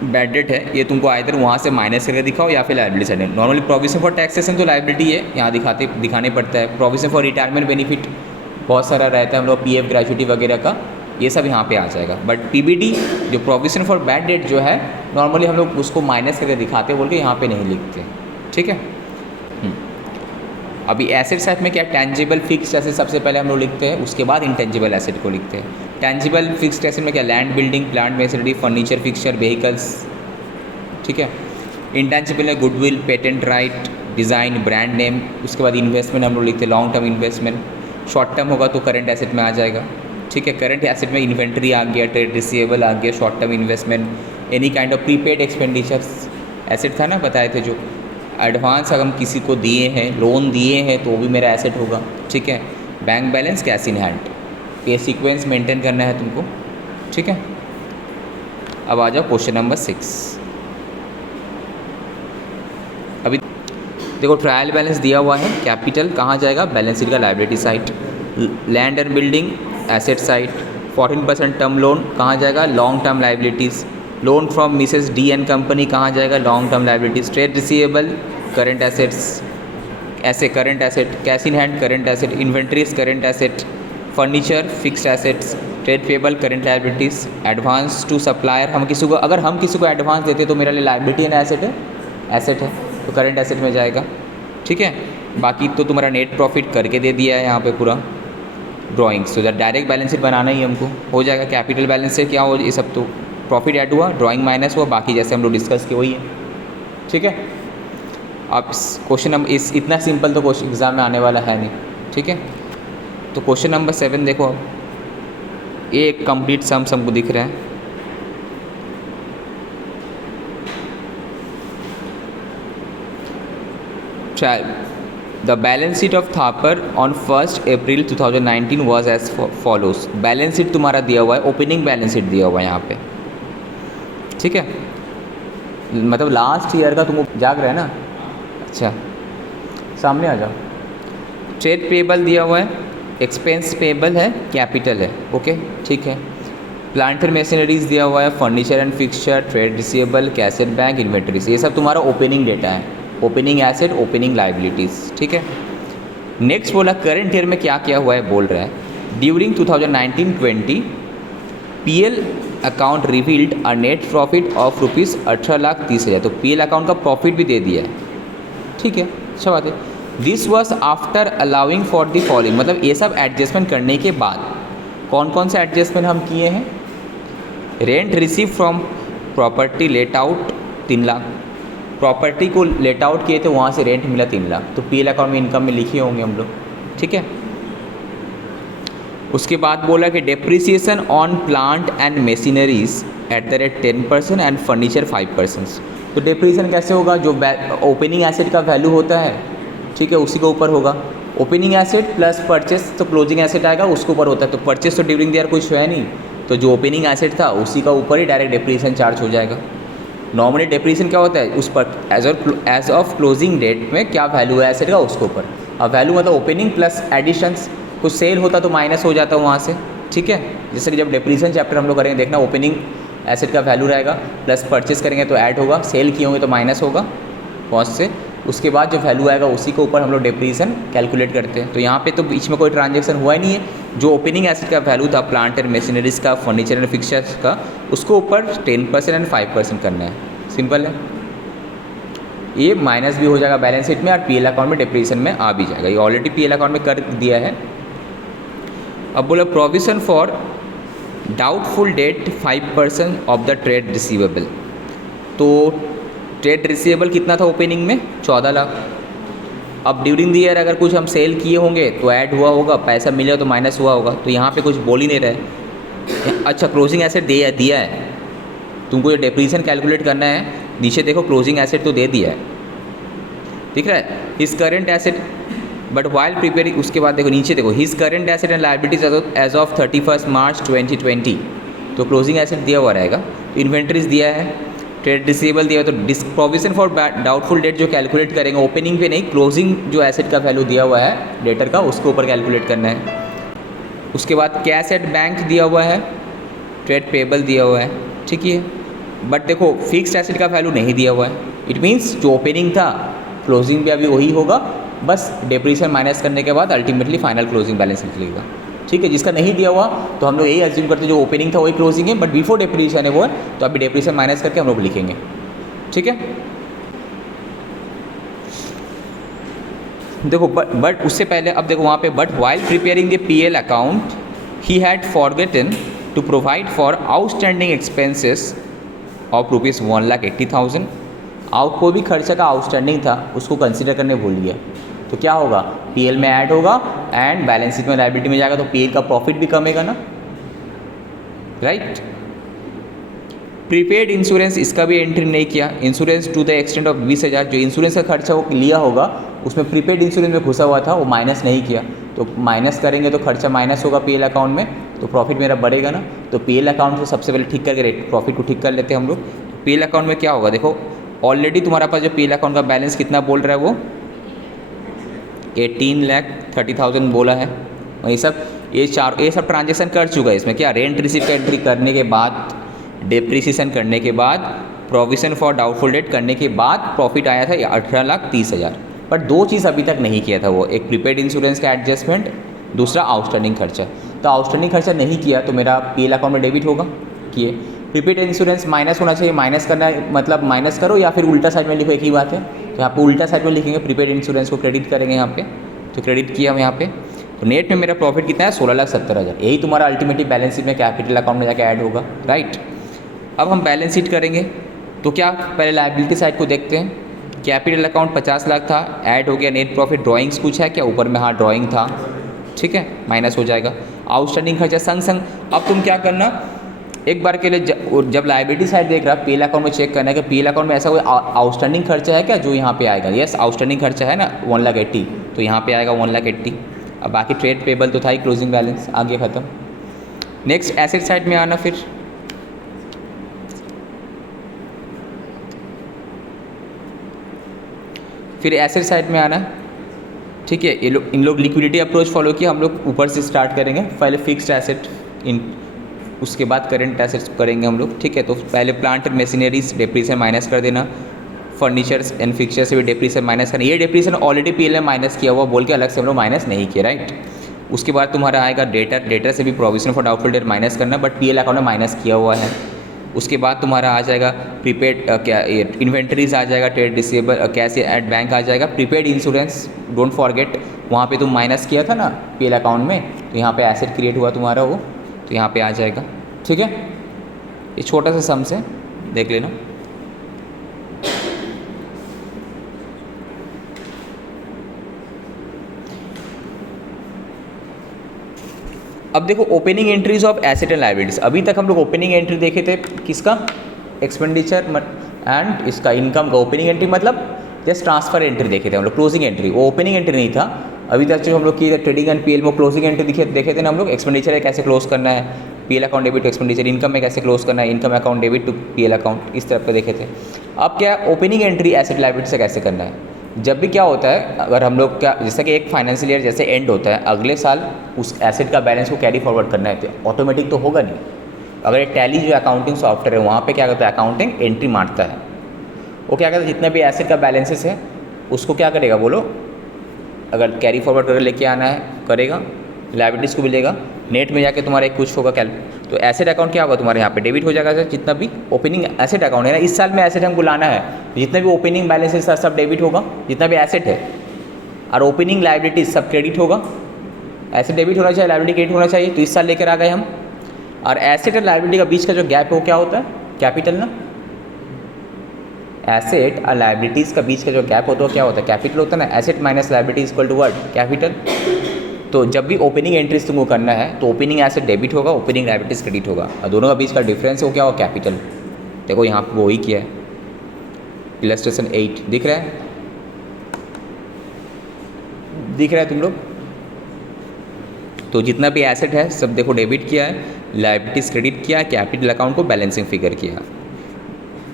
बैड डेट है, ये तुमको आइदर वहाँ से माइनस करके दिखाओ या फिर लायबिलिटी साइड में। नॉर्मली प्रोविजन फॉर टैक्सेशन तो लायबिलिटी है, यहाँ दिखाने पड़ता है। प्रोविजन फॉर रिटायरमेंट बेनिफिट बहुत सारा रहता है हम लोग, पीएफ ग्रेच्युटी वगैरह का, ये सब यहाँ पे आ जाएगा। बट पीबीडी जो प्रोविजन फॉर बैड डेट जो है, नॉर्मली हम लोग उसको माइनस करके दिखाते बोल के यहाँ पे नहीं लिखते, ठीक है। अभी एसेट साइड में क्या, टेंजिबल फिक्स्ड एसेट सबसे पहले हम लोग लिखते हैं, उसके बाद इंटेंजिबल एसेट को लिखते हैं। टेंजिबल फिक्स्ड एसेट में क्या, land, building, plant, machinery, furniture, fixture, vehicles, ठीक है। इंटेंजिबल है goodwill, patent right, design, brand name. उसके बाद इन्वेस्टमेंट हम लोग लिखते हैं, long term investment. Short term होगा तो करंट एसेट में आ जाएगा, ठीक है। करंट एसेट में इन्वेंट्री आ गया, ट्रेड रिसीवेबल आ गया, short term investment, any kind of prepaid expenditures asset था ना, बताए थे जो एडवांस अगर हम किसी को दिए हैं, लोन दिए हैं, तो वो भी मेरा एसेट होगा, ठीक है। Bank balance, cash in hand, ये सीक्वेंस मेंटेन करना है तुमको, ठीक है। अब आ जाओ क्वेश्चन नंबर 6। अभी देखो ट्रायल बैलेंस दिया हुआ है, कैपिटल कहाँ जाएगा, बैलेंस शीट का liability side. Land and building asset side. 14% term loan कहाँ जाएगा, long term liabilities. Loan from Mrs D and company कहाँ जाएगा, long term liabilities. Trade receivable, current assets, ऐसे current asset. Cash in hand, current asset. Inventories, current asset. Furniture, fixed assets. Trade payable, current liabilities. Advance to supplier, हम किसी को अगर हम किसी को एडवांस देते तो मेरे लिए लायबिलिटी है ना, एसेट है, एसेट है तो करंट एसेट में जाएगा, ठीक है। बाकी तो तुम्हारा नेट प्रॉफिट करके दे दिया है यहाँ पे पूरा ड्राइंग्स, तो डायरेक्ट बैलेंस शीट बनाना ही हमको हो जाएगा। कैपिटल बैलेंस से क्या हो, ये सब तो प्रॉफिट ऐड हुआ, ड्राइंग माइनस हुआ, बाकी जैसे हम लोग डिस्कस किए वही है, ठीक है। अब क्वेश्चन नंबर इतना सिंपल तो क्वेश्चन एग्जाम में आने वाला है नहीं, ठीक है। तो क्वेश्चन नंबर 7 देखो, अब ये एक कंप्लीट सम हमको दिख रहा है। The balance sheet of Thapar on 1st April 2019 was as follows। Balance sheet तुम्हारा दिया हुआ है, ओपनिंग बैलेंस शीट दिया हुआ है यहाँ पे, ठीक है। मतलब लास्ट ईयर का तुमको जाग रहा है ना, अच्छा सामने आ जाओ। ट्रेड पेबल दिया हुआ है, एक्सपेंस पेबल है, कैपिटल है, ओके ठीक है। प्लांटर मशीनरीज दिया हुआ है, furniture and fixture, trade receivable, cash and bank, inventories, ये सब तुम्हारा ओपनिंग डेटा है, ओपनिंग एसेट, ओपनिंग लायबिलिटीज़, ठीक है। नेक्स्ट बोला करंट ईयर में क्या क्या हुआ है, बोल रहा है during 2019-20 PL account revealed a net profit of rupees 18,30,000, तो पीएल अकाउंट का प्रॉफिट भी दे दिया है, ठीक है, अच्छा बात है। This was after allowing for the following, मतलब ये सब एडजस्टमेंट करने के बाद कौन कौन से एडजस्टमेंट हम किए हैं। Rent receive from property let out 3 lakh, property को लेट आउट किए थे, वहाँ से रेंट मिला 3 लाख, तो पीएल अकाउंट में इनकम में लिखे होंगे हम लोग, ठीक है। उसके बाद बोला कि depreciation on plant and machineries at the rate 10% and furniture 5%। तो डेप्रिसिएशन कैसे होगा, जो ओपनिंग एसेट का वैल्यू होता है, ठीक है, उसी के ऊपर होगा। ओपनिंग एसेट प्लस परचेस, तो क्लोजिंग एसेट आएगा उसके ऊपर होता है, तो परचेस तो ड्यूरिंग द ईयर कुछ है नहीं, तो जो ओपनिंग एसेट था उसी का ऊपर ही डायरेक्ट डेप्रिसिएशन चार्ज हो जाएगा। नॉर्मली डेप्रिसिएशन क्या होता है, उस पर एज ऑफ क्लोजिंग डेट में क्या वैल्यू है एसेट का उसके ऊपर। अब वैल्यू मतलब ओपनिंग प्लस एडिशंस, कुछ सेल होता तो माइनस हो जाता वहाँ से, ठीक है। जैसे कि जब डेप्रिसिएशन चैप्टर हम लोग करेंगे, देखना ओपनिंग एसेट का वैल्यू रहेगा, प्लस परचेस करेंगे तो ऐड होगा, सेल किए होंगे तो माइनस होगा कॉस्ट से, उसके बाद जो वैल्यू आएगा उसी के ऊपर हम लोग डेप्रिसिएशन कैलकुलेट करते हैं। तो यहाँ पे तो बीच में कोई ट्रांजेक्शन हुआ ही नहीं है, जो ओपनिंग एसेट का वैल्यू था प्लांट एंड मशीनरीज का, फर्नीचर एंड फिक्सचर्स का, उसको ऊपर 10% एंड 5% करना है, सिंपल है। ये माइनस भी हो जाएगा बैलेंस शीट में और पीएल अकाउंट में डेप्रिसिएशन में आ भी जाएगा, ये ऑलरेडी पीएल अकाउंट में कर दिया है। अब बोला provision for doubtful date 5% of the trade receivable, तो ट्रेड रिसीवेबल कितना था ओपनिंग में 14 लाख। अब ड्यूरिंग द ईयर अगर कुछ हम सेल किए होंगे तो ऐड हुआ होगा, पैसा मिला तो माइनस हुआ होगा, तो यहाँ पे कुछ बोल ही नहीं रहे। अच्छा क्लोजिंग एसेट दिया है, तुमको जो डेप्रीसिएशन कैलकुलेट करना है, नीचे देखो क्लोजिंग एसेट तो दे दिया है, दिख रहा है, his current asset but while preparing, उसके बाद देखो नीचे देखो his current asset and liabilities as of 31 March 2020, तो क्लोजिंग एसेट दिया हुआ रहेगा। इन्वेंट्रीज दिया है, ट्रेड रिसीवेबल दिया है, तो प्रोविजन फॉर डाउटफुल डेट जो कैलकुलेट करेंगे ओपनिंग पे नहीं, क्लोजिंग जो एसेट का वैल्यू दिया हुआ है डेटर का उसके ऊपर कैलकुलेट करना है। उसके बाद कैश एट बैंक दिया हुआ है, ट्रेड पेबल दिया हुआ है, ठीक है, बट देखो फिक्स्ड एसेट का वैल्यू नहीं दिया हुआ है। इट मीन्स जो ओपनिंग था क्लोजिंग भी अभी वही होगा, बस डेप्रीसिएशन माइनस करने के बाद अल्टीमेटली फाइनल क्लोजिंग बैलेंस निकलेगा, ठीक है। जिसका नहीं दिया हुआ तो हम लोग यही अज्यूम करते हैं जो ओपनिंग था वही क्लोजिंग है, बट बिफोर डेप्रीसिएशन है वो है, तो अभी डेप्रीसिएशन माइनस करके हम लोग लिखेंगे, ठीक है। देखो बट उससे पहले अब देखो वहाँ पे but while preparing the PL account ही had forgotten to provide for outstanding expenses of ₹1,80,000। कोई भी खर्चा का आउटस्टैंडिंग था उसको कंसिडर करने भूल गया, तो क्या होगा, PL में ऐड होगा एंड बैलेंस शीट में लायबिलिटी में जाएगा, तो PL का प्रॉफिट भी कमेगा ना, राइट। प्रीपेड इंश्योरेंस, इसका भी एंट्री नहीं किया। Insurance to the extent of 20,000, जो इंश्योरेंस का खर्चा वो लिया होगा उसमें प्रीपेड इंश्योरेंस में घुसा हुआ था, वो माइनस नहीं किया, तो माइनस करेंगे तो खर्चा माइनस होगा PL अकाउंट में, तो प्रॉफिट मेरा बढ़ेगा ना। तो PL अकाउंट को सबसे पहले ठीक करके प्रॉफिट को ठीक कर लेते हैं हम लोग। PL अकाउंट में क्या होगा, देखो ऑलरेडी तुम्हारा पास जो PL अकाउंट का बैलेंस कितना बोल रहा है, वो 18,30,000 बोला है। वही सब ये सब ट्रांजेक्शन कर चुका है। इसमें क्या रेंट रिसीव का एंट्री करने के बाद, डेप्रिसिएशन करने के बाद, प्रोविजन फॉर डाउटफुल डेट करने के बाद प्रॉफिट आया था 18,30,000। बट दो चीज़ अभी तक नहीं किया था, वो एक प्रीपेड इंश्योरेंस का एडजस्टमेंट, दूसरा आउटस्टैंडिंग खर्चा। तो आउटस्टैंडिंग खर्चा नहीं किया तो मेरा PL अकाउंट में डेबिट होगा, किए। प्रीपेड इंश्योरेंस माइनस होना चाहिए, माइनस करना है मतलब माइनस करो या फिर उल्टा साइड में लिखो, एक ही बात है। तो यहाँ पे उल्टा साइड में लिखेंगे, प्रीपेड इंश्योरेंस को क्रेडिट करेंगे यहाँ पे, तो क्रेडिट किया हम यहाँ पे। तो नेट में मेरा प्रॉफिट कितना है, 16,70,000। यही तुम्हारा अल्टीमेटली बैलेंस शीट में कैपिटल अकाउंट में जाकर ऐड होगा, राइट। अब हम बैलेंस शीट करेंगे तो क्या, पहले लायबिलिटी साइड को देखते हैं। कैपिटल अकाउंट 50 लाख था, ऐड हो गया। नेट प्रॉफिट ड्राइंग्स कुछ है क्या, ऊपर में हाँ ड्राइंग था, ठीक है, माइनस हो जाएगा। आउटस्टैंडिंग खर्चा संग संग। अब तुम क्या करना, एक बार के लिए जब लायबिलिटी साइड देख रहा PL अकाउंट में चेक करना है कि PL अकाउंट में ऐसा कोई आउटस्टैंडिंग खर्चा है क्या जो यहाँ पे आएगा। यस, आउटस्टैंडिंग खर्चा है ना 1,80,000, तो यहाँ पे आएगा 1,80,000। अब बाकी ट्रेड पेबल तो था ही, क्लोजिंग बैलेंस आगे ख़त्म। नेक्स्ट एसेट साइड में आना, फिर एसेट साइड में आना, ठीक है। इन लोग लिक्विडिटी अप्रोच फॉलो किया, हम लोग ऊपर से स्टार्ट करेंगे। पहले फिक्स्ड एसेट, उसके बाद करंट एसेट्स करेंगे हम लोग, ठीक है। तो पहले plant and machineries depreciation minus कर देना, फर्नीचर्स एंड फिक्चर से भी डेप्रीसिएशन माइनस करना। ये डेप्रीसिएशन ऑलरेडी PL में माइनस किया हुआ बोल के अलग से हम लोग माइनस नहीं किया, राइट। उसके बाद तुम्हारा आएगा डेटर से भी provision for doubtful date minus करना, बट PL अकाउंट में माइनस किया हुआ है। उसके बाद तुम्हारा आ जाएगा प्रीपेड क्या इन्वेंटरीज आ जाएगा, trade receivable, cash at bank आ जाएगा। प्रीपेड इंश्योरेंस डोंट फॉरगेट, वहाँ पे तुम माइनस किया था ना PL अकाउंट में, तो यहाँ पे एसेट क्रिएट हुआ तुम्हारा वो, तो यहाँ पे आ जाएगा, ठीक है। ये छोटा सा सम से देख लेना। अब देखो opening entries of asset and liabilities. अभी तक हम लोग ओपनिंग एंट्री देखे थे किसका, एक्सपेंडिचर एंड इसका इनकम का। ओपनिंग एंट्री मतलब जस्ट ट्रांसफर एंट्री देखे थे हम लोग, क्लोजिंग एंट्री, वो ओपनिंग एंट्री नहीं था। अभी तक जो हम लोग किए थे ट्रेडिंग एंड PL में क्लोजिंग एंट्री देखे थे ना हम लोग। एक्सपेंडिचर है कैसे क्लोज करना है, PL account debit to expenditure. Income में कैसे क्लोज करना है, income account debit to PL account, इस तरह के देखे थे। अब क्या ओपनिंग एंट्री एसेट लायबिलिटी से कैसे करना है। जब भी क्या होता है, अगर हम लोग क्या, जैसा कि एक फाइनेंशियल ईयर जैसे एंड होता है, अगले साल उस एसेट का बैलेंस को कैरी फॉरवर्ड करना है, तो ऑटोमेटिक तो होगा नहीं। अगर एक टैली जो अकाउंटिंग सॉफ्टवेयर है वहाँ पे क्या करता है, अकाउंटिंग एंट्री मारता है, वो क्या करता है जितना भी एसेट का बैलेंसेस है उसको क्या करेगा बोलो, अगर कैरी फॉरवर्ड कर लेके आना है करेगा, लायबिलिटीज़ को भी लेगा, नेट में जाके तुम्हारा एक कुछ होगा तो एसेट अकाउंट क्या होगा तुम्हारे यहाँ पे डेबिट हो जाएगा सर। जितना भी ओपनिंग एसेट अकाउंट है ना, इस साल में एसेट हमको लाना है, जितना भी ओपनिंग बैलेंसेस है सब डेबिट होगा, जितना भी एसेट है। और ओपनिंग लायबिलिटीज सब क्रेडिट होगा, एसेट डेबिट होना चाहिए, लायबिलिटी क्रेडिट होना चाहिए। तो इस साल लेकर आ गए हम। और एसेट और लायबिलिटी का बीच का जो गैप है वो क्या होता है, कैपिटल ना। एसेट और लायबिलिटीज़ का बीच का जो गैप होता है क्या होता है, कैपिटल होता है ना। Asset minus liability equal to what, capital. तो जब भी ओपनिंग एंट्रीज तुमको करना है तो ओपनिंग एसेट डेबिट होगा, ओपनिंग लायबिलिटीज क्रेडिट होगा, और दोनों का बीच का डिफरेंस हो क्या होगा, कैपिटल। देखो यहाँ पे वो ही किया है, इलस्ट्रेशन 8 दिख रहा है, दिख रहा है तुम लोग। तो जितना भी एसेट है सब देखो डेबिट किया है, लायबिलिटीज क्रेडिट किया, कैपिटल अकाउंट को बैलेंसिंग फिगर किया।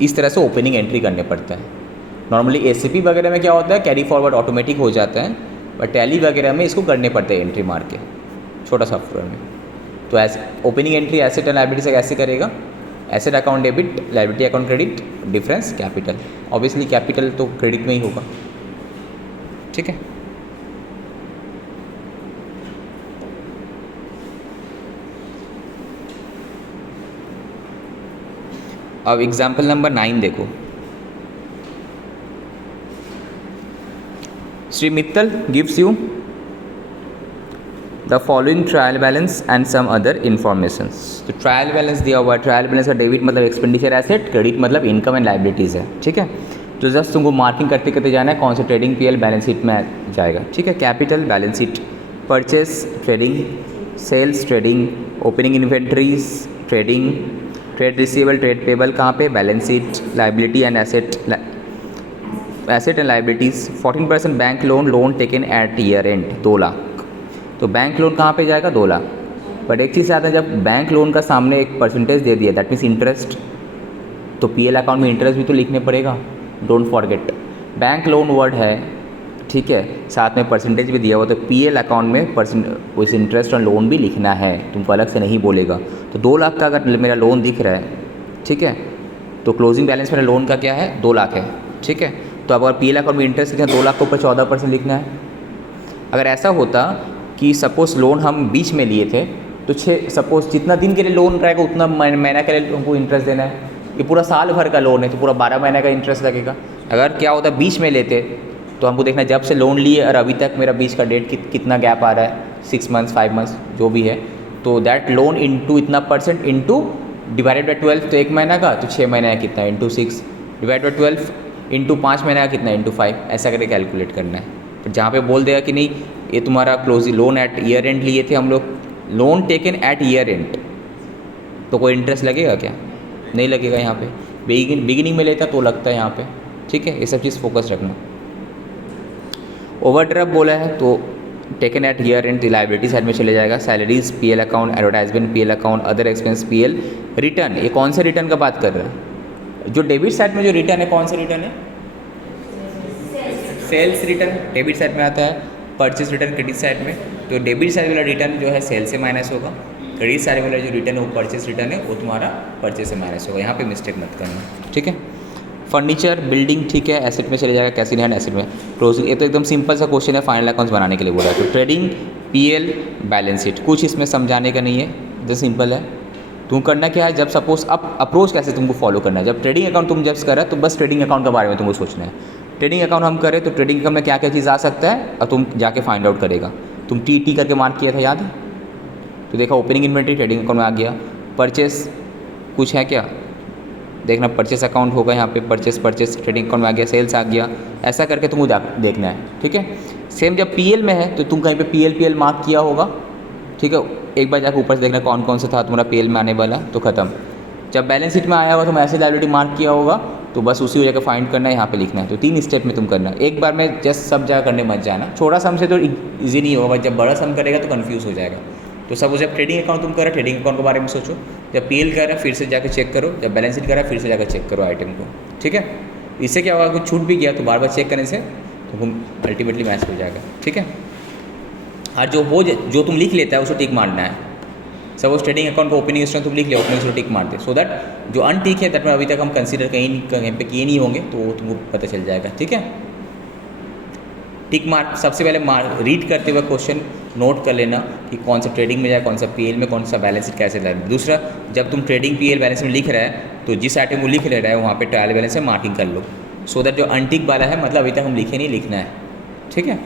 इस तरह से ओपनिंग एंट्री करने पड़ता है। नॉर्मली एसीपी वगैरह में क्या होता है, कैरी फॉरवर्ड ऑटोमेटिक हो जाता है, बट टैली वगैरह में इसको करने पड़ते हैं एंट्री मार के, छोटा सॉफ्टवेयर में। तो ऐसे opening entry asset and liability से कैसे करेगा, asset account debit, liability account credit, difference capital. Obviously capital तो क्रेडिट में ही होगा, ठीक है। अब एग्जाम्पल नंबर 9 देखो। Shri Mittal gives you the following trial balance and some other informations. तो ट्रायल बैलेंस दिया हुआ है, ट्रायल बैलेंस का डेबिट मतलब एक्सपेंडिचर एसेट, क्रेडिट मतलब इनकम एंड लायबिलिटीज़ है, ठीक है। तो जस्ट तुमको मार्किंग करते करते जाना है कौन से ट्रेडिंग पीएल बैलेंस शीट में जाएगा, ठीक है। Capital balance sheet, purchase trading, sales trading, opening inventories trading, trade receivable trade payable कहाँ पे, balance sheet, liability and asset, asset and liabilities. 14% bank loan taken at year end 2 lakh. तो bank loan कहाँ पे जाएगा, 2 लाख। बट एक चीज़ याद है, जब बैंक लोन का सामने एक परसेंटेज दे दिया, दैट मीन्स इंटरेस्ट, तो पीएल अकाउंट में इंटरेस्ट भी तो लिखने पड़ेगा, don't forget. Bank loan word है, ठीक है, साथ में परसेंटेज भी दिया हुआ, तो पीएल अकाउंट में उस इंटरेस्ट और लोन भी लिखना है, तुमको अलग से नहीं बोलेगा। तो 2 लाख का अगर मेरा लोन दिख रहा है, ठीक है, तो क्लोजिंग बैलेंस मेरा लोन का क्या है, 2 लाख है, ठीक है। तो अब अगर पीएल अकाउंट में इंटरेस्ट लिखना है, 2 लाख के ऊपर 14% लिखना है। अगर ऐसा होता कि सपोज़ लोन हम बीच में लिए थे, तो सपोज़ जितना दिन के लिए लोन रहेगा उतना महीना के लिए हमको इंटरेस्ट देना है। ये पूरा साल भर का लोन है, तो पूरा 12 महीने का इंटरेस्ट लगेगा। अगर क्या होता बीच में लेते, तो हमको देखना जब से लोन लिए और अभी तक मेरा बीच का डेट कितना गैप आ रहा है, 6 मंथ्स 5 मंथ्स जो भी है, तो दैट लोन इंटू इतना परसेंट इंटू डिवाइडेड बाई 12, तो 1 महीना का, तो 6 महीने का कितना इंटू 6 डिवाइड बाई 12 इंटू 5 महीने का कितना इंटू 5, ऐसा करके कैलकुलेट करना है। तो जहाँ पे बोल देगा कि नहीं ये तुम्हारा closing loan at year end लिए थे हम लोग, loan taken at year end, तो कोई इंटरेस्ट लगेगा क्या, नहीं लगेगा। यहाँ पे बिगिनिंग में लेता तो लगता है यहाँ पे, ठीक है। ये सब चीज़ फोकस रखना। ओवरड्राफ्ट बोला है तो taken at year end liability side में चले जाएगा। Salaries PL account, advertisement PL account, other expense PL, return. ये कौन से रिटर्न का बात कर रहा है, जो डेबिट साइड में जो रिटर्न है, कौन सा रिटर्न है, सेल्स रिटर्न डेबिट साइड में आता है, परचेस रिटर्न क्रेडिट साइड में। तो डेबिट साइड वाला रिटर्न जो है सेल्स से माइनस होगा, क्रेडिट साइड वाला जो रिटर्न है वो परचेस रिटर्न है, वो तुम्हारा परचेस से माइनस होगा। यहाँ पे मिस्टेक मत करना, ठीक है। फर्नीचर बिल्डिंग, ठीक है, एसेट में चले जाएगा, कैश इन हैंड एसेट में। क्लोजिंग, ये तो एकदम सिंपल सा क्वेश्चन है, फाइनल अकाउंट्स बनाने के लिए बोला है। तो ट्रेडिंग पीएल बैलेंस शीट, कुछ इसमें समझाने का नहीं है, जो सिंपल है। तुम करना क्या है, जब सपोज अब अप्रोच कैसे तुमको फॉलो करना है, जब ट्रेडिंग अकाउंट तुम जब करा तो बस ट्रेडिंग अकाउंट के बारे में तुमको सोचना है। ट्रेडिंग अकाउंट हम करें तो ट्रेडिंग अकाउंट में क्या क्या चीज़ आ सकता है, और तुम जाके फाइंड आउट करेगा। तुम टी करके मार्क किया था, याद है। तो देखा ओपनिंग इन्वेंट्री ट्रेडिंग अकाउंट में आ गया। परचेस कुछ है क्या, देखना परचेस अकाउंट होगा यहाँ पे, परचेस ट्रेडिंग अकाउंट में आ गया, सेल्स आ गया, ऐसा करके तुमको देखना है, ठीक है। सेम जब पीएल में है तो तुम कहीं पे पीएल मार्क किया होगा, ठीक है। एक बार जाकर ऊपर से देखना कौन कौन सा था तुम्हारा पीएल में आने वाला, तो ख़त्म। जब बैलेंस शीट में आया होगा तो ऐसे लायबिलिटी मार्क किया होगा, तो बस उसी वजह का फाइंड करना है, यहाँ पे लिखना है। तो 3 स्टेप में तुम करना, एक बार में जस्ट सब जगह करने मत जाना। छोटा सम से तो ईजी नहीं होगा, जब बड़ा सम करेगा तो कन्फ्यूज़ हो जाएगा। तो सब जब ट्रेडिंग अकाउंट तुम कर रहे, ट्रेडिंग अकाउंट के बारे में सोचो, जब पीएल कर रहा है फिर से जाकर चेक करो, जब बैलेंस शीट कर रहा है फिर से जाकर चेक करो आइटम को, ठीक है। इससे क्या होगा, कुछ छूट भी गया तो बार बार चेक करने से तो अल्टीमेटली मैच हो जाएगा, ठीक है। और जो तुम लिख लेता है उसको टिक मारना है। सपोज ट्रेडिंग अकाउंट को ओपनिंग स्टॉक तुम लिख लिया, ओपनिंग स्टॉक टिक मार दे, सो दैट जो अनटिक है दैट में अभी तक हम कंसीडर कहीं पे किए नहीं होंगे, तो वो तुमको पता चल जाएगा, ठीक है। टिक मार्क सबसे पहले रीड करते हुए क्वेश्चन नोट कर लेना कि कौन सा ट्रेडिंग में जाए, कौन सा पीएल में, कौन सा बैलेंस शीट कैसे लाए। दूसरा, जब तुम ट्रेडिंग पीएल बैलेंस में लिख रहा है तो जिस आइटम को लिख ले रहा है वहाँ पे ट्रायल बैलेंस से मार्किंग कर लो, सो दैट जो अनटिक वाला है मतलब अभी तक हम लिखे नहीं, लिखना है, ठीक है।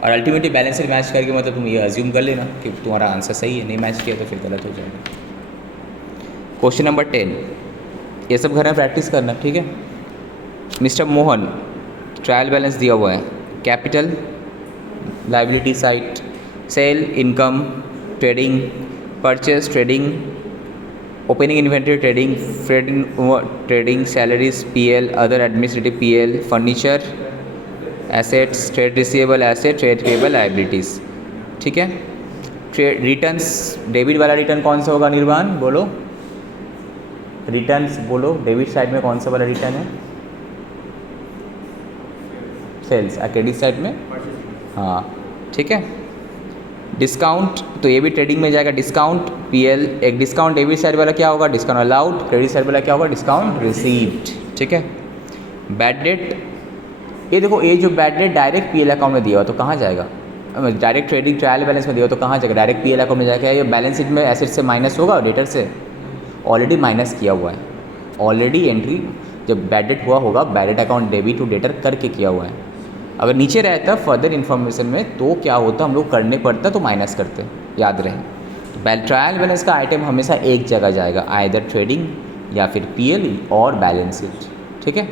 और अल्टीमेटली बैलेंस शीट मैच करके मतलब तुम ये अज्यूम कर लेना कि तुम्हारा आंसर सही है, नहीं मैच किया तो फिर गलत हो जाएगा। क्वेश्चन नंबर 10, ये सब घर में प्रैक्टिस करना, ठीक है। मिस्टर मोहन, ट्रायल बैलेंस दिया हुआ है, capital, liability side, sale, income, trading, purchase, trading, opening inventory, trading salaries PL, other administrative PL, furniture assets, trade receivable asset, trade payable liabilities. ठीक है, ट्रेड रिटर्न्स, डेबिट वाला return कौन सा होगा निर्वाण बोलो, रिटर्न्स बोलो, डेबिट साइड में कौन सा वाला रिटर्न है, सेल्स, क्रेडिट साइड में हाँ ठीक है। डिस्काउंट तो ये भी ट्रेडिंग में जाएगा, डिस्काउंट पीएल, एक डिस्काउंट डेबिट साइड वाला क्या होगा, डिस्काउंट अलाउड, क्रेडिट साइड वाला क्या होगा, डिस्काउंट रिसीव्ड। ठीक है, बैड डेट, ये देखो ये जो bad debt direct PL account में दिया हुआ तो कहाँ जाएगा, डायरेक्ट ट्रेडिंग ट्रायल बैलेंस में दिया हुआ तो कहाँ जाएगा, डायरेक्ट पीएल अकाउंट में जाएगा। ये बैलेंस शीट में एसेट से माइनस होगा और डेटर से ऑलरेडी माइनस किया हुआ है, ऑलरेडी एंट्री जब बैड डेट हुआ होगा bad debt account debit to debtor करके किया हुआ है। अगर नीचे रहता फर्दर इन्फॉर्मेशन में तो क्या होता, हम लोग करने पड़ता तो माइनस करते, याद रहे। तो ट्रायल बैलेंस का आइटम हमेशा एक जगह जाएगा, आइदर ट्रेडिंग या फिर पीएल और बैलेंस शीट। ठीक है,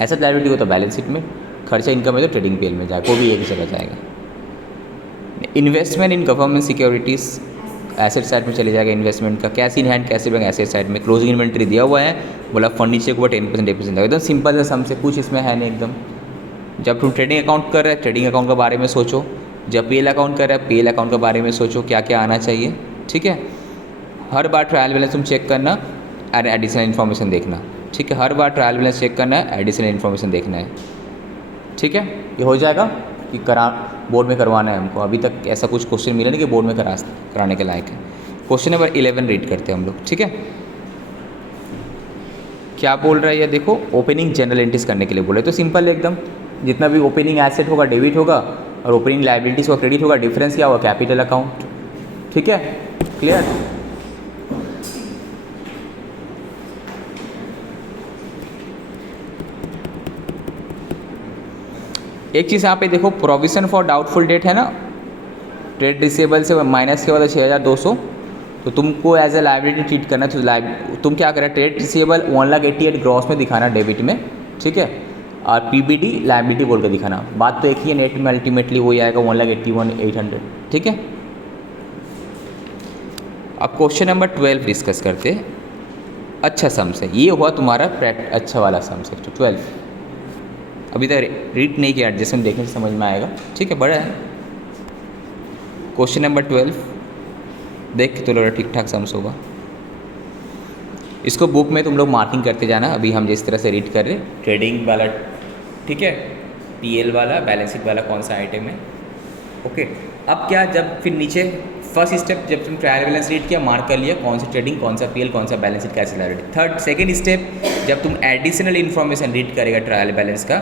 एसेट लायबिलिटी हो तो बैलेंस शीट में, खर्चा इनकम है तो ट्रेडिंग पीएल में जाएगा, वो भी एक जगह जाएगा। Investment in government securities asset side में चले जाएगा इन्वेस्टमेंट का। Cash in hand, cash bank asset side में। क्लोजिंग इन्वेंट्री दिया हुआ है, बोला फर्नीचर के ऊपर 10% 8% एकदम सिंपल है, सम से कुछ इसमें है नहीं एकदम। जब तुम ट्रेडिंग अकाउंट कर रहे हैं ट्रेडिंग अकाउंट के बारे में सोचो, जब पीएल अकाउंट कर रहे हैं पीएल अकाउंट के बारे में सोचो क्या क्या आना चाहिए। ठीक है, हर बार ट्रायल बैलेंस तुम चेक करना, एडिशनल इन्फॉर्मेशन देखना। ठीक है, हर बार ट्रायल बैलेंस चेक करना है, एडिशनल इन्फॉर्मेशन देखना है। ठीक है, ये हो जाएगा कि बोर्ड में करवाना है हमको। अभी तक ऐसा कुछ क्वेश्चन मिला नहीं कि बोर्ड में कराने के लायक है। क्वेश्चन नंबर 11 रीड करते हैं हम लोग। ठीक है, क्या बोल रहा है ये देखो, ओपनिंग जनरल एंट्रीज करने के लिए बोले तो सिंपल एकदम, जितना भी ओपनिंग एसेट होगा डेबिट होगा और ओपनिंग लायबिलिटीज का क्रेडिट होगा, डिफरेंस क्या होगा, कैपिटल अकाउंट। ठीक है, क्लियर। एक चीज़ यहाँ पे देखो, प्रोविजन फॉर डाउटफुल डेट है ना, ट्रेड रिसीवेबल से माइनस के बाद 6200, तो तुमको एज ए लायबिलिटी ट्रीट करना। तो तुम क्या करें, ट्रेड रिसीवेबल 1,88,000 ग्रॉस में दिखाना डेबिट में। ठीक है, और पीबीडी लायबिलिटी बोल कर दिखाना। बात तो एक ही है, नेट में अल्टीमेटली हो जाएगा 1,81,800। ठीक है, अब क्वेश्चन नंबर 12 डिस्कस करते हैं। अच्छा सम से, ये हुआ तुम्हारा अच्छा वाला सम से 12। अभी तक रीड नहीं किया, एडजस्टमेंट देखने से समझ में आएगा। ठीक है, बड़ा है। क्वेश्चन नंबर 12 देख के तो लग रहा ठीक ठाक सम्स होगा। इसको बुक में तुम लोग मार्किंग करते जाना। अभी हम जिस तरह से रीड कर रहे, ट्रेडिंग वाला, ठीक है, पीएल वाला, बैलेंस शीट वाला कौन सा आइटम है। ओके, अब क्या, जब फिर नीचे फर्स्ट स्टेप जब तुम ट्रायल बैलेंस रीड किया, मार्क कर लिया कौन सा ट्रेडिंग, कौन सा पीएल, कौन सा बैलेंस शीट, कैसे लायबिलिटी। सेकंड स्टेप जब तुम एडिशनल इन्फॉर्मेशन रीड करेगा ट्रायल बैलेंस का,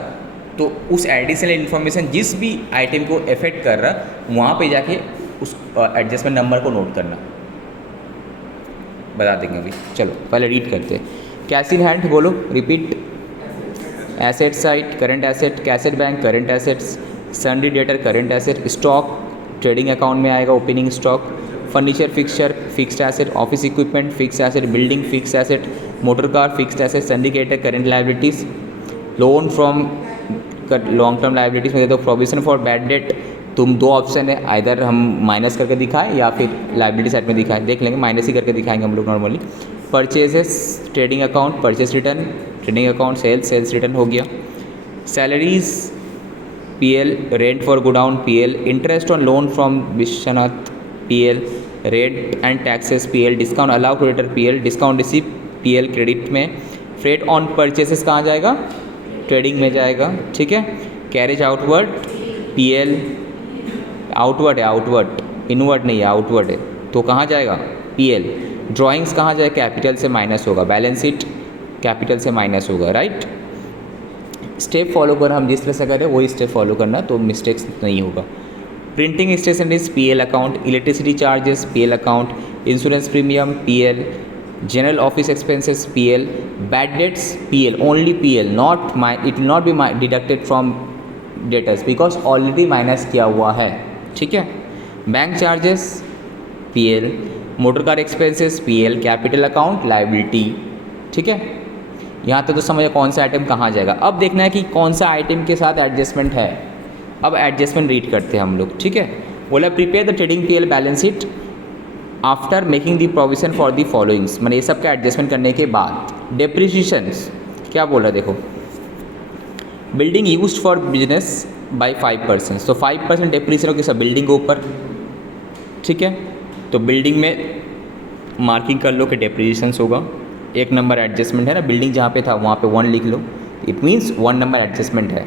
तो उस एडिशनल इन्फॉर्मेशन जिस भी आइटम को इफेक्ट कर रहा, वहाँ पे जाके उस एडजस्टमेंट नंबर को नोट करना, बता देंगे अभी। चलो पहले रीड करते हैं। कैश इन हैंड बोलो, repeat. Asset side, current asset, cash at bank, current assets, sundry debtor, current asset, stock trading account में आएगा, opening stock, furniture fixture, fixed asset, office equipment, fixed asset, building, fixed asset, motor car, fixed asset, सिंडिकेटर, current liabilities, loan from long term liabilities में दे दो। Provision for bad date, तुम दो option है, either हम माइनस करके दिखाएं या फिर लायबिलिटी साइड में दिखाएं, देख लेंगे, माइनस ही करके दिखाएंगे हम लोग normally. Purchases, trading account, purchase return, trading account, sales return हो गया। Salaries PL, rent for godown PL, interest on loan from Vishwanath PL, rent and taxes PL, discount allow creditor PL, discount receive PL credit में। Freight on purchases कहाँ जाएगा, trading में जाएगा। ठीक है, carriage outward PL, outward है, outward, inward नहीं है, आउटवर्ड है, तो कहाँ जाएगा, पीएल। ड्राइंग्स कहाँ जाएगा, कैपिटल से माइनस होगा, बैलेंस शीट कैपिटल से माइनस होगा, राइट। स्टेप फॉलो कर, हम जिस तरह से करें वही स्टेप फॉलो करना, तो मिस्टेक्स नहीं होगा। Printing stationeries PL account, electricity charges PL account, insurance premium PL, general office expenses PL, bad debts PL, only PL, not it will not be deducted from debtors because already minus किया हुआ है। ठीक है, bank charges PL, motor car expenses PL, capital account liability. ठीक है, यहाँ तक तो समझिए कौन सा आइटम कहाँ जाएगा। अब देखना है कि कौन सा आइटम के साथ एडजस्टमेंट है। अब एडजस्टमेंट रीड करते हैं हम लोग। ठीक है, बोला prepare the trading PL balance sheet after making the provision for the followings, मैंने ये सब का एडजस्टमेंट करने के बाद डेप्रिसिएशंस क्या बोला देखो, building used for business by 5%, तो 5% डेप्रिसिएशन होगी सब बिल्डिंग के ऊपर, ठीक है। तो बिल्डिंग में मार्किंग कर लो कि डेप्रिसिएशंस होगा, एक नंबर एडजस्टमेंट है ना, बिल्डिंग जहाँ पे था वहाँ पे 1 लिख लो, इट मीन्स 1 नंबर एडजस्टमेंट है।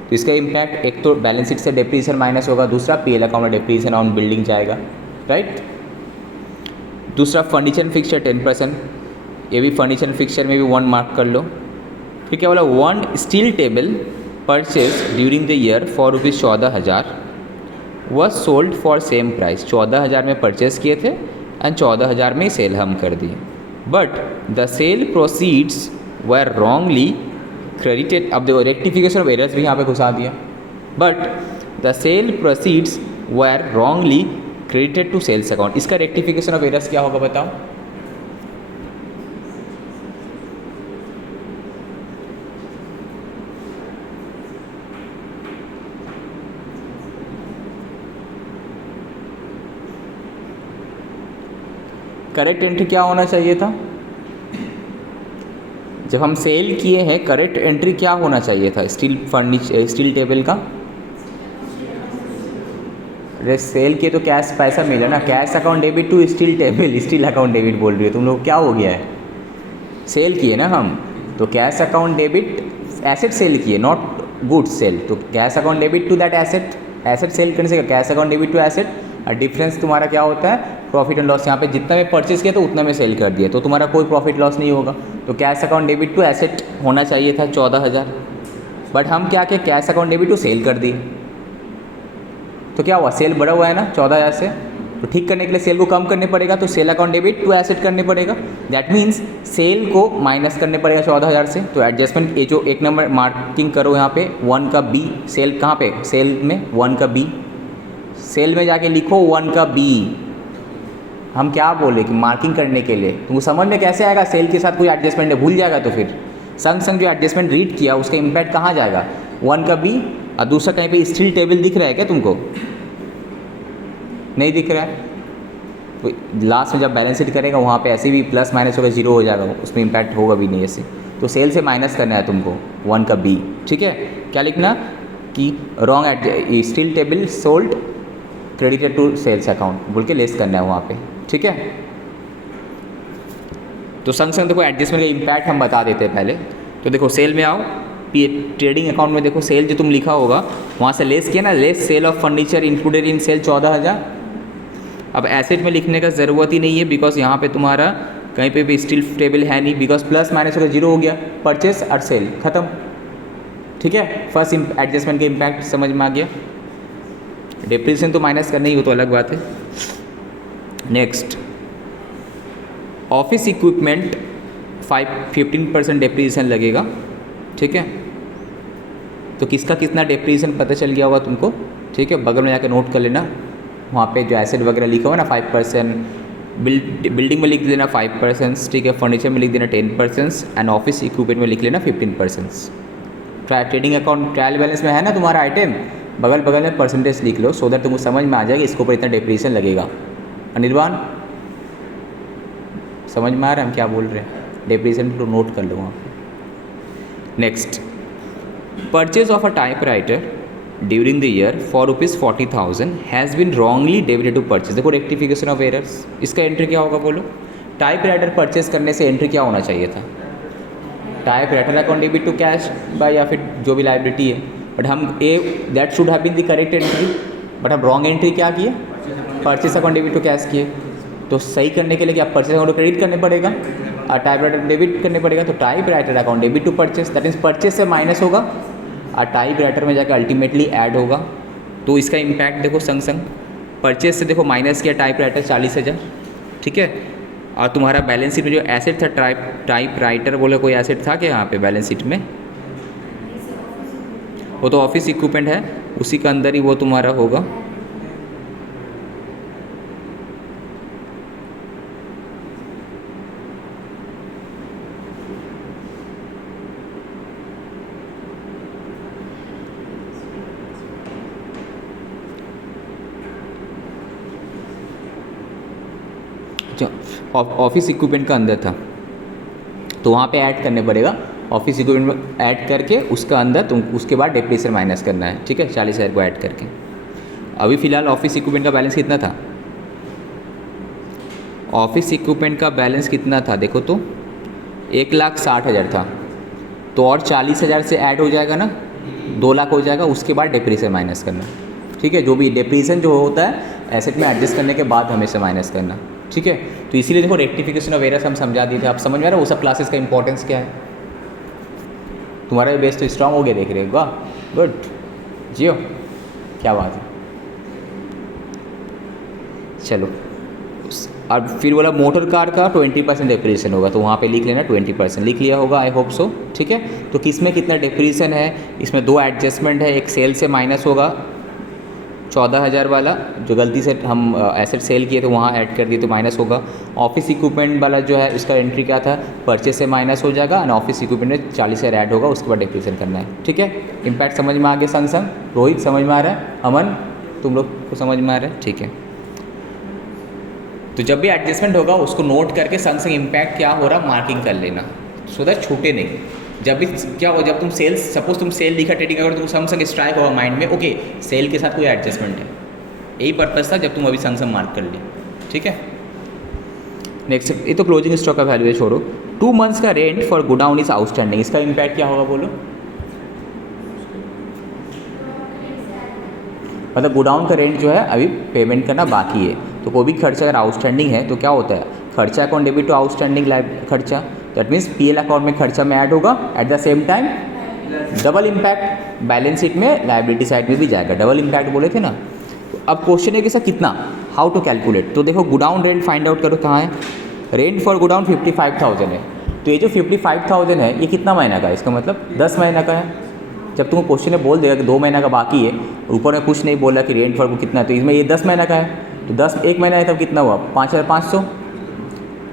तो इसका इम्पैक्ट एक तो बैलेंस शीट से डेप्रिसिएशन माइनस होगा, दूसरा पीएल अकाउंट में डेप्रिसिएशन ऑन बिल्डिंग जाएगा, राइट। दूसरा फर्नीचर एंड फिक्सचर 10%, ये भी फर्नीचर एंड फिक्सचर में भी 1 मार्क कर लो। फिर क्या बोला, 1 steel table purchase during the year for rupees 14,000 वह सोल्ड फॉर सेम प्राइस, 14,000 में परचेज किए थे एंड 14,000 में सेल हम कर दिए, but the sale proceeds were wrongly credited. अब देखो रेक्टिफिकेशन ऑफ एरर्स भी यहाँ पे घुसा दिया, but the sale proceeds were wrongly credited to sales account. इसका रेक्टिफिकेशन ऑफ एरर्स क्या होगा बताओ, करेक्ट एंट्री क्या होना चाहिए था, जब हम सेल किए हैं करेक्ट एंट्री क्या होना चाहिए था, स्टील टेबल का, अरे सेल किए तो कैश पैसा मिला ना, cash account debit to steel table, steel account debit बोल रही हो तुम लोग, क्या हो गया है, सेल किए ना हम, तो cash account debit, asset sale किए नॉट गुड्स सेल, तो cash account debit to that asset, asset sale करने से cash account debit to asset, और डिफरेंस तुम्हारा क्या होता है, प्रॉफिट एंड लॉस। यहाँ पे जितना में परचेज किया तो उतना में सेल कर दिया, तो तुम्हारा कोई प्रॉफिट लॉस नहीं होगा, तो cash account debit to asset होना चाहिए था 14,000, बट हम क्या किए, cash account debit to sale कर दिए, तो क्या हुआ, सेल बढ़ा हुआ है ना 14,000 से, तो ठीक करने के लिए सेल को कम करने पड़ेगा, तो sale account debit to asset करने पड़ेगा, दैट मीन्स सेल को माइनस करने पड़ेगा 14,000 से। तो एडजस्टमेंट ये जो एक नंबर मार्किंग करो यहाँ पे 1 का बी, सेल कहाँ पे, सेल में 1 का बी, सेल में जाके लिखो 1 का बी। हम क्या बोले कि मार्किंग करने के लिए तुमको समझ में कैसे आएगा, सेल के साथ कोई एडजस्टमेंट है भूल जाएगा, तो फिर संग संग जो एडजस्टमेंट रीड किया उसका इम्पैक्ट कहाँ जाएगा, 1 का बी, और दूसरा कहीं पे स्टील टेबल दिख रहा है क्या तुमको, नहीं दिख रहा है, तो लास्ट में जब बैलेंस शीट करेगा वहाँ पे ऐसे भी प्लस माइनस होगा, 0 हो जाएगा, उसमें इम्पैक्ट होगा भी नहीं ऐसे, तो सेल से माइनस करना है तुमको 1 का बी, ठीक है। क्या लिखना कि wrong steel table sold credited to sales account बोल के लेस करना है वहाँ पे, ठीक है। तो संग संग देखो एडजस्टमेंट का इम्पैक्ट हम बता देते हैं पहले, तो देखो सेल में आओ, ट्रेडिंग अकाउंट में देखो सेल जो तुम लिखा होगा वहाँ से लेस किया ना, less sale of furniture included in sale 14,000। अब एसेट में लिखने का ज़रूरत ही नहीं है, बिकॉज यहाँ पे तुम्हारा कहीं पे भी स्टील टेबल है नहीं, बिकॉज प्लस माइनस होकर 0 हो गया, परचेस और सेल खत्म, ठीक है। फर्स्ट एडजस्टमेंट का इम्पैक्ट समझ में आ गया, डेप्रिसिएशन तो माइनस करना ही हो तो अलग बात है। नेक्स्ट ऑफिस इक्विपमेंट 15% डेप्रिसिएशन लगेगा, ठीक है। तो किसका कितना डेप्रिसिएशन पता चल गया होगा तुमको, ठीक है, बगल में जाकर नोट कर लेना, वहाँ पे जो एसेट वगैरह लिखा हुआ है ना 5%, बिल्डिंग में लिख देना 5%, ठीक है, फर्नीचर में लिख देना 10% एंड ऑफिस इक्विपमेंट में लिख लेना 15%। ट्रेडिंग अकाउंट ट्रायल बैलेंस में है ना तुम्हारा आइटम, बगल बगल में परसेंटेज लिख लो, सो दैट तुमको समझ में आ जाएगा इसके ऊपर इतना डेप्रिसिएशन लगेगा। अनिर्बान समझ में आ रहा है हम क्या बोल रहे हैं, डेप्रिसिएशन तो नोट कर लो वहाँ पे। Next purchase of a typewriter during the year for rupees 40,000 has been wrongly debited to purchase. देखो रेक्टिफिकेशन ऑफ एरर्स, इसका एंट्री क्या होगा बोलो, टाइपराइटर परचेज करने से एंट्री क्या होना चाहिए था, typewriter account debit to cash by या फिर जो भी लाइबिलिटी है, बट हम that should have been the correct entry, but हम रॉन्ग एंट्री क्या किए, purchase account debit to cash किए। तो सही करने के लिए क्या परचेज अकाउंट क्रेडिट करने पड़ेगा और टाइपराइटर डेबिट करने पड़ेगा, तो typewriter account debit to purchase, that means purchase से माइनस होगा और टाइपराइटर में जाकर अल्टीमेटली ऐड होगा। तो इसका इम्पैक्ट देखो संग संग, परचेज से देखो माइनस किया टाइपराइटर 40,000, ठीक है, और तुम्हारा बैलेंस शीट में जो एसेट था टाइपराइटर बोले कोई एसेट था क्या यहाँ पे बैलेंस शीट में, वो तो ऑफिस इक्विपमेंट है, उसी के अंदर ही वो तुम्हारा होगा। ऑफिस इक्विपमेंट का अंदर था, तो वहाँ पे ऐड करने पड़ेगा। ऑफिस इक्विपमेंट में ऐड करके उसका अंदर तुम उसके बाद डेप्रिसिएशन माइनस करना है, ठीक है, 40,000 को ऐड करके। अभी फ़िलहाल ऑफिस इक्विपमेंट का बैलेंस कितना था? ऑफिस इक्विपमेंट का बैलेंस कितना था देखो तो 1,60,000 था, तो और 40,000 से ऐड हो जाएगा ना, 2 लाख हो जाएगा, उसके बाद डेप्रिसिएशन माइनस करना, ठीक है। जो भी डेप्रिसिएशन जो होता है एसेट में एडजस्ट करने के बाद हमेशा माइनस करना, ठीक है। तो इसीलिए देखो रेक्टिफिकेशन ऑफ एरर्स हम समझा दिए थे। आप समझ में आ रहा है वो सब क्लासेस का इंपॉर्टेंस क्या है? तुम्हारा बेस तो स्ट्रांग हो गया देख रहे हो, वाह गुड जियो, क्या बात है। चलो अब फिर बोला मोटर कार का 20% डेप्रिसिएशन होगा, तो वहाँ पे लिख लेना 20%, लिख लिया होगा आई होप सो, ठीक है। तो किस में कितना डेप्रिसिएशन है, इसमें 2 एडजस्टमेंट है, एक सेल से माइनस होगा 14,000 वाला, जो गलती से हम एसेट सेल किए तो वहाँ ऐड कर दिए तो माइनस होगा। ऑफिस इक्विपमेंट वाला जो है इसका एंट्री क्या था, परचेज से माइनस हो जाएगा, और ऑफिस इक्विपमेंट में 40,000 ऐड होगा, उसके बाद डेप्रिसिएशन करना है, ठीक है। इम्पैक्ट समझ में आ गया संग संग? रोहित समझ में आ रहा है? अमन तुम लोग को समझ में आ रहा है? ठीक है। तो जब भी एडजस्टमेंट होगा उसको नोट करके संग संग इम्पैक्ट क्या हो रहा मार्किंग कर लेना, सो दैट छूटे नहीं। जब भी क्या हो, जब तुम सेल्स सपोज तुम सेल लिखा ट्रेडिंग अगर तुम संग संग स्ट्राइक होगा माइंड में, ओके सेल के साथ कोई एडजस्टमेंट है, यही पर्पज़ था जब तुम अभी संग संग मार्क कर ली, ठीक है। नेक्स्ट ये तो क्लोजिंग स्टॉक का वैल्यू छोड़ो। 2 मंथ्स का rent for godown is outstanding, इसका इम्पैक्ट क्या होगा बोलो? मतलब गोडाउन का रेंट जो है अभी पेमेंट करना बाकी है, तो कोई भी खर्चा अगर आउटस्टैंडिंग है तो क्या होता है, खर्चा अकाउंट डेबिट टू आउटस्टैंडिंग खर्चा, दैट मीन्स पीएल अकाउंट में खर्चा में ऐड होगा, eight the same time double impact balance sheet में लायबिलिटी साइड में भी जाएगा, डबल इम्पैक्ट बोले थे ना। तो अब क्वेश्चन है कि सर कितना, हाउ टू कैलकुलेट, तो देखो गोडाउन रेंट फाइंड आउट करो कहाँ है, रेंट फॉर गोडाउन 55,000 है, तो ये जो 55,000 है ये कितना महीना का है, इसका मतलब 10 महीना का है। जब तुमको क्वेश्चन में बोल देगा कि 2 महीना का बाकी है, ऊपर में कुछ नहीं बोला कि रेंट फॉर कितना, तो इसमें ये 10 महीना का है, तो 10 एक महीना है तब कितना हुआ 5,500,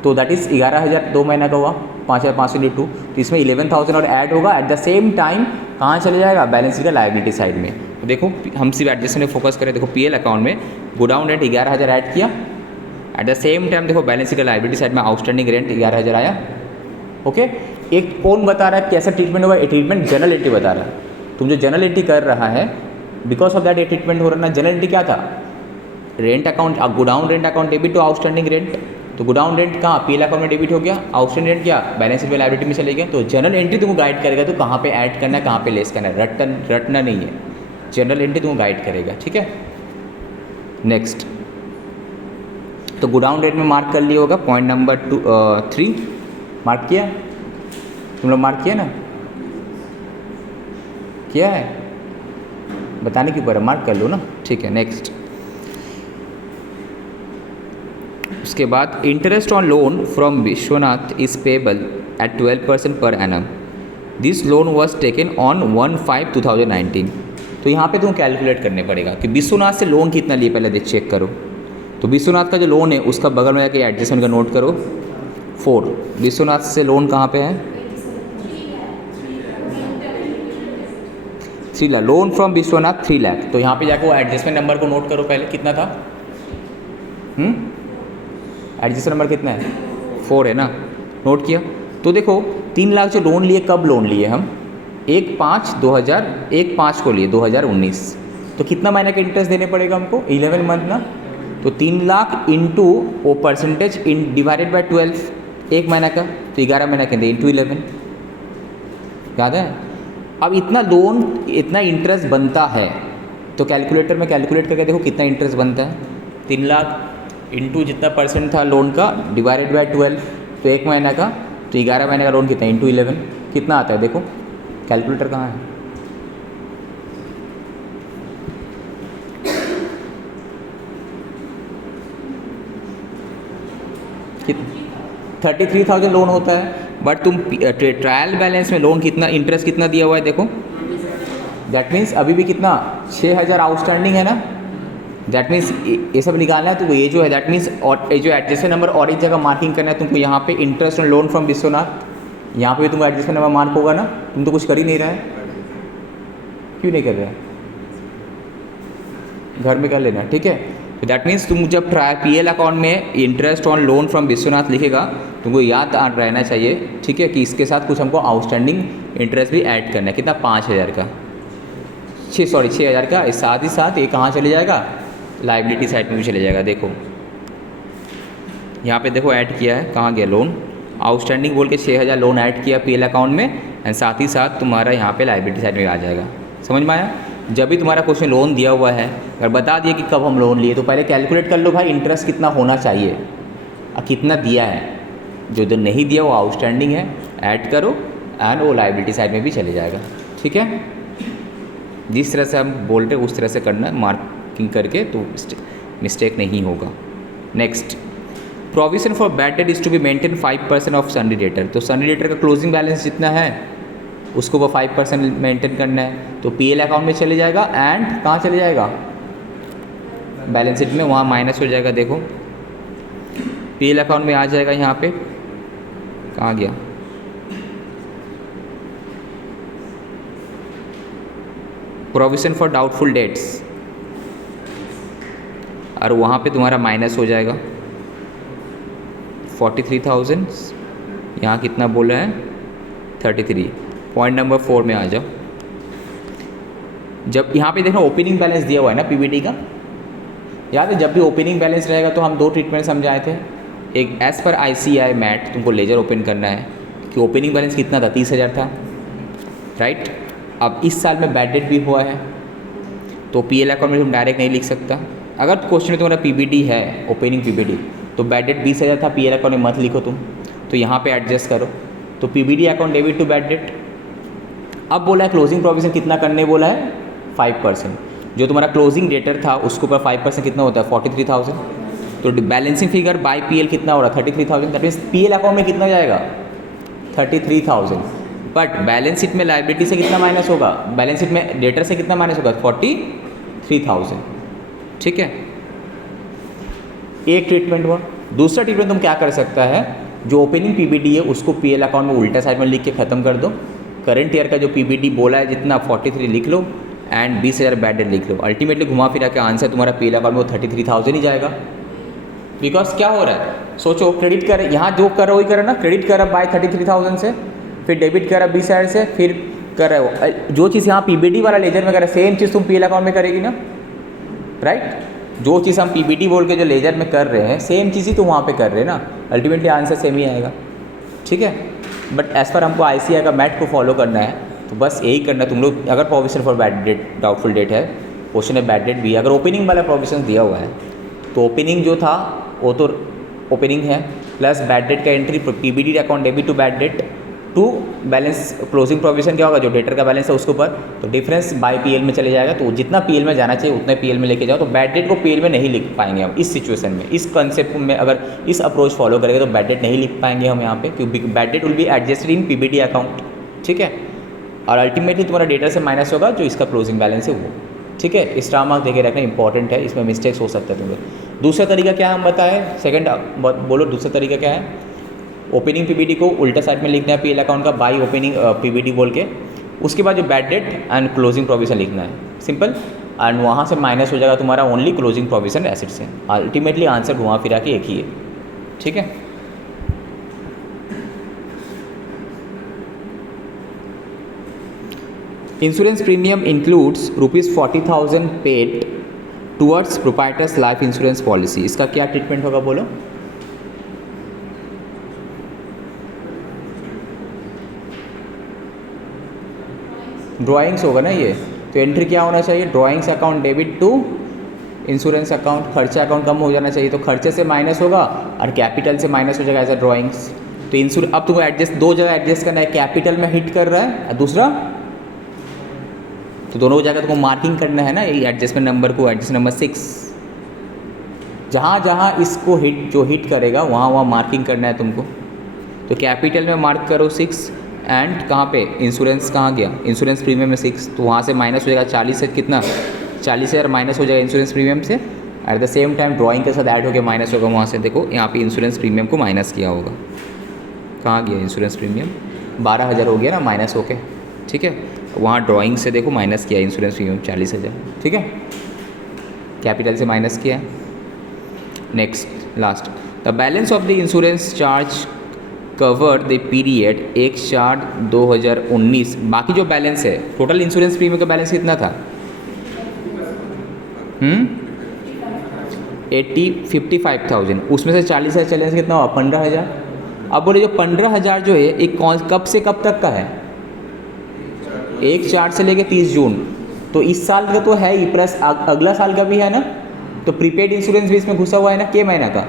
तो दैट इज़ 11,000 2 महीना का हुआ, 5,500 × 2, तो इसमें 11,000 और ऐड होगा, एट द सेम टाइम कहाँ चले जाएगा, बैलेंस शीट का लायबिलिटी साइड में। तो देखो हम सिर्फ एडजस्टमेंट में फोकस करें, देखो पीएल अकाउंट में गोडाउन रेंट 11,000 ऐड किया, एट द सेम टाइम देखो बैलेंस शीट का लायबिलिटी साइड में आउटस्टैंडिंग रेंट 11,000 आया, ओके। एक कौन बता रहा है कैसा ट्रीटमेंट होगा, ये ट्रीटमेंट जनरल एंट्री बता रहा है, तुम जो जनरल एंट्री कर रहा है बिकॉज ऑफ दैट ये ट्रीटमेंट हो रहा है ना। जनरल एंट्री क्या था, rent account, godown rent account debit to outstanding rent, तो गोडाउन रेंट कहाँ पीएल अकाउंट में डेबिट हो गया, आउटस्टैंडिंग रेंट क्या बैलेंस शीट में लायबिलिटी में चले गए। तो जनरल एंट्री तुमको गाइड करेगा तो कहाँ पे ऐड करना है कहाँ पे लेस करना है, रटना नहीं है, जनरल एंट्री तुमको गाइड करेगा, ठीक है। नेक्स्ट तो गोडाउन रेंट में मार्क कर लिया होगा, पॉइंट नंबर 3 मार्क किया, तुम लोग मार्क किया ना, किया है, बताने के ऊपर मार्क कर लो ना, ठीक है। नेक्स्ट उसके बाद interest on loan from Vishwanath is payable eight 12% per annum, this loan was taken on 1/5/2019। तो यहाँ पे तुम कैलकुलेट करने पड़ेगा कि विश्वनाथ से लोन कितना लिए, पहले चेक करो। तो विश्वनाथ का जो लोन है उसका बगल में जाके एडजस्टमेंट का नोट करो 4, विश्वनाथ से लोन कहाँ पे है 3 लाख, लोन फ्रॉम विश्वनाथ 3 लाख, तो यहाँ पे जाकर वो एडजस्टमेंट नंबर को नोट करो पहले, कितना था, एडजस्टमेंट नंबर कितना है 4 है ना, नोट किया। तो देखो 3 लाख जो लोन लिए, कब लोन लिए हम 1/5 को लिए 2019, तो कितना महीने का इंटरेस्ट देने पड़ेगा हमको 11 मंथ ना, तो 3 लाख इंटू वो परसेंटेज इन डिवाइडेड बाय 12, एक महीना का, तो 11 महीना के इंटू 11, याद है। अब इतना लोन इतना इंटरेस्ट बनता है, तो कैलकुलेटर में कैलकुलेट करके देखो कितना इंटरेस्ट बनता है, 3 लाख इंटू जितना परसेंट था लोन का डिवाइडेड बाय 12, तो एक महीना का, तो 11 महीने का लोन कितना इंटू 11 कितना आता है, देखो कैलकुलेटर कहाँ है, कितना 33,000 लोन होता है, बट तुम ट्रायल बैलेंस में लोन कितना इंटरेस्ट कितना दिया हुआ है देखो, दैट मीन्स अभी भी कितना 6,000 आउटस्टैंडिंग है ना, दैट मीन्स ये सब निकालना है। तो ये जो है दैट मीन्स और ये जो एडजस्टमेंट नंबर और एक जगह मार्किंग करना है तुमको, यहाँ पे interest on loan from Vishwanath, यहाँ पे भी तुमको एडजस्टमेंट नंबर मार्क होगा ना, तुम तो कुछ कर ही नहीं रहा है, क्यों नहीं कर रहे हैं, घर में कर लेना, ठीक है। तो दैट मीन्स तुम जब PL अकाउंट में interest on loan from Vishwanath लिखेगा तुमको याद रहना चाहिए, ठीक है, कि इसके साथ कुछ हमको आउटस्टैंडिंग इंटरेस्ट भी ऐड करना है। कितना? 5,000 का, 6,000 का। साथ ही साथ ये कहाँ चले जाएगा? लाइबिलिटी साइड में भी चले जाएगा। देखो यहाँ पे देखो ऐड किया है, कहाँ गया? लोन आउटस्टैंडिंग बोल के 6,000 लोन ऐड किया PL अकाउंट में, एंड साथ ही साथ तुम्हारा यहाँ पे लाइबिलिटी साइड में आ जाएगा। समझ में आया? जब भी तुम्हारा क्वेश्चन लोन दिया हुआ है, अगर बता दिए कि कब हम लोन लिए, तो पहले कैलकुलेट कर लो भाई इंटरेस्ट कितना होना चाहिए और कितना दिया है। जो नहीं दिया वो आउटस्टैंडिंग है, ऐड करो एंड वो लाइबिलिटी साइड में भी चले जाएगा। ठीक है, जिस तरह से हम बोल रहे उस तरह से करना, मार्किंग करके, तो मिस्टेक नहीं होगा। Next, provision for bad debt is to be maintain 5% of sundry debtor. तो सन्डी डेटर का क्लोजिंग बैलेंस जितना है उसको वो 5% मेंटेन करना है, तो PL अकाउंट में चले जाएगा एंड कहाँ चले जाएगा? बैलेंस शीट में, वहाँ माइनस हो जाएगा। देखो PL अकाउंट में आ जाएगा, यहाँ पे कहाँ गया? प्रोविजन फॉर डाउटफुल डेट्स, और वहाँ पे तुम्हारा माइनस हो जाएगा 43,000। यहाँ कितना बोला है? 33। पॉइंट नंबर 4 में आ जाओ। जब यहाँ पे देखो ओपनिंग बैलेंस दिया हुआ है ना PBT का, याद है? जब भी ओपनिंग बैलेंस रहेगा तो हम 2 ट्रीटमेंट समझाए थे। एक एज पर ICAI मैट तुमको लेजर ओपन करना है कि ओपनिंग बैलेंस कितना था? 30,000 था, राइट। अब इस साल में बैड डेट भी हुआ है, तो PL अकाउंट में तुम डायरेक्ट नहीं लिख सकता। अगर क्वेश्चन में तुम्हारा PBT है, ओपनिंग PBT, तो बैड डेट 20,000 था, PL अकाउंट में मत लिखो तुम, तो यहाँ पे एडजस्ट करो। तो PBT account debit to bad debt. अब बोला है क्लोजिंग प्रोविजन कितना करने बोला है? 5%। जो तुम्हारा क्लोजिंग डेटर था उसके ऊपर 5% कितना होता है? 43,000। तो बैलेंसिंग फिगर बाय PL कितना हो रहा है? 33,000। दैट मीन्स PL अकाउंट में कितना जाएगा? 33,000। बट बैलेंस शीट में लाइबिलिटी से कितना माइनस होगा? बैलेंस शीट में डेटर से कितना माइनस होगा? 43,000। ठीक है, एक ट्रीटमेंट हुआ। दूसरा ट्रीटमेंट तुम क्या कर सकता है? जो ओपनिंग PBT है उसको PL अकाउंट में उल्टा साइड में लिख के ख़त्म कर दो। करंट ईयर का जो PBT बोला है जितना 43 लिख लो एंड 20,000 बैड डेट लिख लो। अल्टीमेटली घुमा फिरा के आंसर तुम्हारा PL अकाउंट में वो 33,000 ही जाएगा। बिकॉज क्या हो रहा है? सोचो, क्रेडिट कर, यहाँ जो कर रहा वही कर रहा ना, क्रेडिट कर रहा बाय 33,000 से, फिर डेबिट कर रहा 20,000 से, फिर कर रहे हो जो चीज़ यहाँ PBT वाला लेजर में कर रहा है, सेम चीज़ तुम PL अकाउंट में करेगी ना, राइट। जो चीज़ हम PBT बोल के जो लेजर में कर रहे हैं, सेम चीज़ ही तो वहाँ पे कर रहे हैं ना, अल्टीमेटली आंसर सेम ही आएगा। ठीक है, बट एज़ पर हमको ICAI का मैट को फॉलो करना है, तो बस यही करना तुम लोग। अगर provision for bad date, doubtful debt है, क्वेश्चन है बैड डेट भी है, अगर ओपनिंग वाला प्रोविजन दिया हुआ है तो ओपनिंग जो था वो तो ओपनिंग है, प्लस बैड डेट का entry PBT account debit to bad debt to balance closing provision क्या होगा? जो डेटर का बैलेंस है उसके ऊपर, तो डिफरेंस बाय PL में चले जाएगा। तो जितना PL में जाना चाहिए उतना PL में लेके जाओ। तो बैड डेट को PL में नहीं लिख पाएंगे हम इस सिचुएशन में, इस कंसेप्ट में अगर इस अप्रोच फॉलो करेंगे तो बैड डेट नहीं लिख पाएंगे हम यहाँ पे, क्योंकि bad debt will be adjusted in PBT account. ठीक है, और अल्टीमेटली तुम्हारा डेटर से माइनस होगा जो इसका क्लोजिंग बैलेंस है वो। ठीक है, स्टार मार्क देके रखना इंपॉर्टेंट है, इसमें मिस्टेक्स हो सकता है तुम लोग। दूसरा तरीका क्या है हम बताएं? सेकंड बोलो, दूसरा तरीका क्या है? ओपनिंग PBT को उल्टा साइड में लिखना है PL अकाउंट का बाई ओपनिंग PBT बोल के, उसके बाद जो bad debt and closing provision लिखना है, सिंपल, एंड वहाँ से माइनस हो जाएगा तुम्हारा ओनली क्लोजिंग प्रोविजन एसेट से। अल्टीमेटली आंसर घुमा फिरा के एक ही है। ठीक है, insurance premium includes ₹40,000 paid towards proprietors life insurance policy. इसका क्या ट्रीटमेंट होगा बोलो? ड्राइंग्स होगा ना ये, तो एंट्री क्या होना चाहिए? Drawings account debit to insurance account. खर्चा अकाउंट कम हो जाना चाहिए, तो खर्चे से माइनस होगा और कैपिटल से माइनस हो जाएगा एज अ ड्राइंग्स। तो इंश्योरेंस अब तुमको एडजस्ट, दो जगह एडजस्ट करना है, कैपिटल में हिट कर रहा है और दूसरा, तो दोनों जगह तुमको मार्किंग करना है ना, ये एडजस्टमेंट नंबर को, एडजस्ट नंबर 6, जहाँ जहाँ इसको हिट, जो हिट करेगा वहाँ वहाँ मार्किंग करना है तुमको। तो कैपिटल में मार्क करो 6 एंड कहाँ पे? इंश्योरेंस कहाँ गया? इंश्योरेंस प्रीमियम में 6, तो वहाँ से माइनस हो जाएगा 40 से, कितना? 40,000 माइनस हो जाएगा इंश्योरेंस प्रीमियम से। Eight the same time drawing के साथ ऐड होकर माइनस होगा वहाँ से। देखो यहाँ पे इंश्योरेंस प्रीमियम को माइनस किया होगा, कहाँ गया इंश्योरेंस प्रीमियम? 12,000 हो गया ना माइनस होके। ठीक है, वहाँ ड्राइंग से देखो माइनस किया इंश्योरेंस प्रीमियम 40,000। ठीक है, कैपिटल से माइनस किया। Next last, the balance of the insurance charge cover the period 1/4/2019। बाकी जो बैलेंस है, टोटल इंश्योरेंस प्रीमियम का बैलेंस कितना था? 55,000, उसमें से 40,000 चले से कितना हुआ? 15,000। अब बोले जो 15,000 जो है एक कब से कब तक का है? 1/4 से लेके 30 जून। तो इस साल का तो है ही, प्लस अगला साल का भी है ना, तो प्रीपेड इंश्योरेंस भी इसमें घुसा हुआ है ना। के महीना का?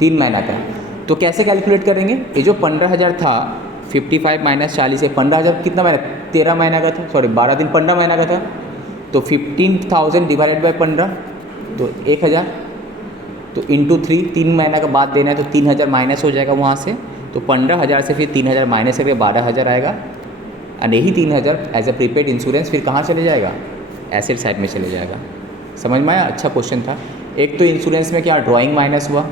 3 महीना का। तो कैसे कैलकुलेट करेंगे? ये जो 15,000 था, 55 माइनस 40 है, 15,000 कितना महीना? 13 महीना का था, सॉरी 12 दिन 15 महीना का था। तो 15,000 डिवाइडेड बाई 15 तो 1,000, तो इंटू 3 महीना का बाद देना है, तो 3,000 माइनस हो जाएगा वहाँ से। तो 15,000 से फिर 3,000 माइनस करके 12,000 आएगा। और यही 3,000 एज ए प्रीपेड इंश्योरेंस फिर कहाँ चले जाएगा? एसेट साइड में चले जाएगा। समझ में आया? अच्छा क्वेश्चन था। एक तो इंश्योरेंस में क्या ड्राइंग माइनस हुआ,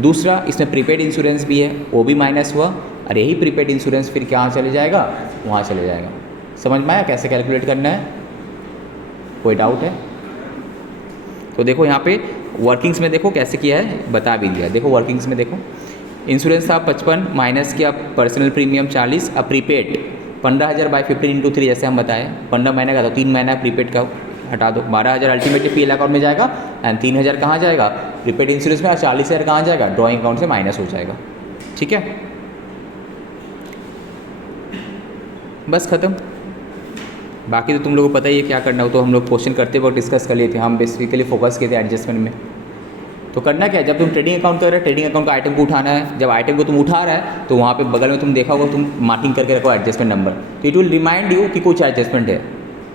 दूसरा इसमें प्रीपेड इंश्योरेंस भी है, वो भी माइनस हुआ, और यही प्रीपेड इंश्योरेंस फिर कहाँ चले जाएगा? वहाँ चले जाएगा। समझ में आया कैसे कैलकुलेट करना है? कोई डाउट है? तो देखो यहाँ पे वर्किंग्स में देखो कैसे किया है, बता भी दिया। देखो वर्किंग्स में देखो, इंश्योरेंस था 55 माइनस किया पर्सनल प्रीमियम 40, अब प्रीपेड 15,000 बाई 15 इंटू 3 जैसे हम बताएं, 15 महीने का, तो 3 महीना प्रीपेड का हटा दो, 12,000 अल्टीमेटली पीएल अकाउंट में जाएगा, एंड 3,000 कहाँ जाएगा? प्रीपेड इंश्योरेंस में, और 40,000 कहाँ जाएगा? ड्राइंग अकाउंट से माइनस हो जाएगा। ठीक है, बस खत्म। बाकी तो तुम लोगों को पता ही है क्या करना हो, तो हम लोग क्वेश्चन करते वक्त डिस्कस कर लिए थे। हम बेसिकली फोकस किए थे एडजस्टमेंट में। तो करना क्या है, जब तुम ट्रेडिंग अकाउंट कर रहे हो, ट्रेडिंग अकाउंट का आइटम को उठाना है। जब आइटम को तुम उठा रहा है तो वहाँ पे बगल में तुम देखा होगा, तुम मार्किंग करके रखो एडजस्टमेंट नंबर, तो इट विल रिमाइंड यू कि कुछ एडजस्टमेंट है।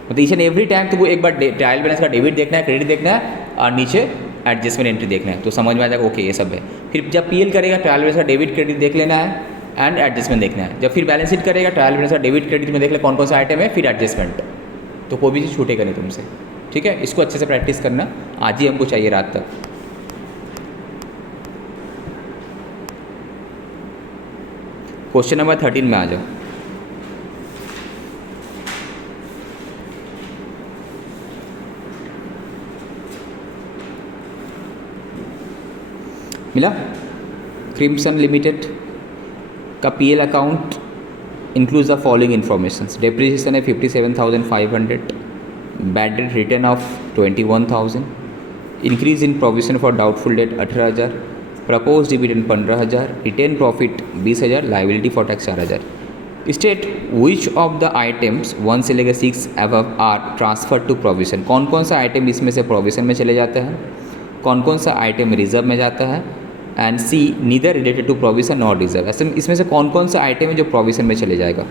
मतलब ईच एंड एवरी टाइम तुमको एक बार ट्रायल बैलेंस का डेबिट देखना है, क्रेडिट देखना है, और नीचे एडजस्टमेंट एंट्री देखना है, तो समझ में आ जाएगा ओके ये सब है। फिर जब पीएल करेगा, ट्रायल बैलेंस का डेबिट क्रेडिट देख लेना है, एंड एडजस्टमेंट देखना है। जब फिर बैलेंस शीट करेगा, ट्रायल बैलेंस का डेबिट क्रेडिट में देख ले कौन कौन सा आइटम है, फिर एडजस्टमेंट, तो कोई भी चीज़ छूटेगा नहीं तुमसे। ठीक है, इसको अच्छे से प्रैक्टिस करना, आज ही हमको चाहिए रात तक। क्वेश्चन नंबर 13 में आ जाओ। मिला? क्रिम्सन लिमिटेड का PL account includes the following informations. Depreciation है 57,500, bad debt return of 21,000, increase in provision for doubtful debt 18,000, propose dividend 15,000, retain profit 20,000, liability for tax 4,000। State which of the items 1 से लेकर 6 above are transfer to provision. कौन कौन सा item इसमें से provision में चले जाता है, कौन कौन सा आइटम रिजर्व में जाता है, and see neither related to provision not reserve. ऐसे इसमें से कौन कौन सा आइटम है जो प्रोविजन में चले जाएगा।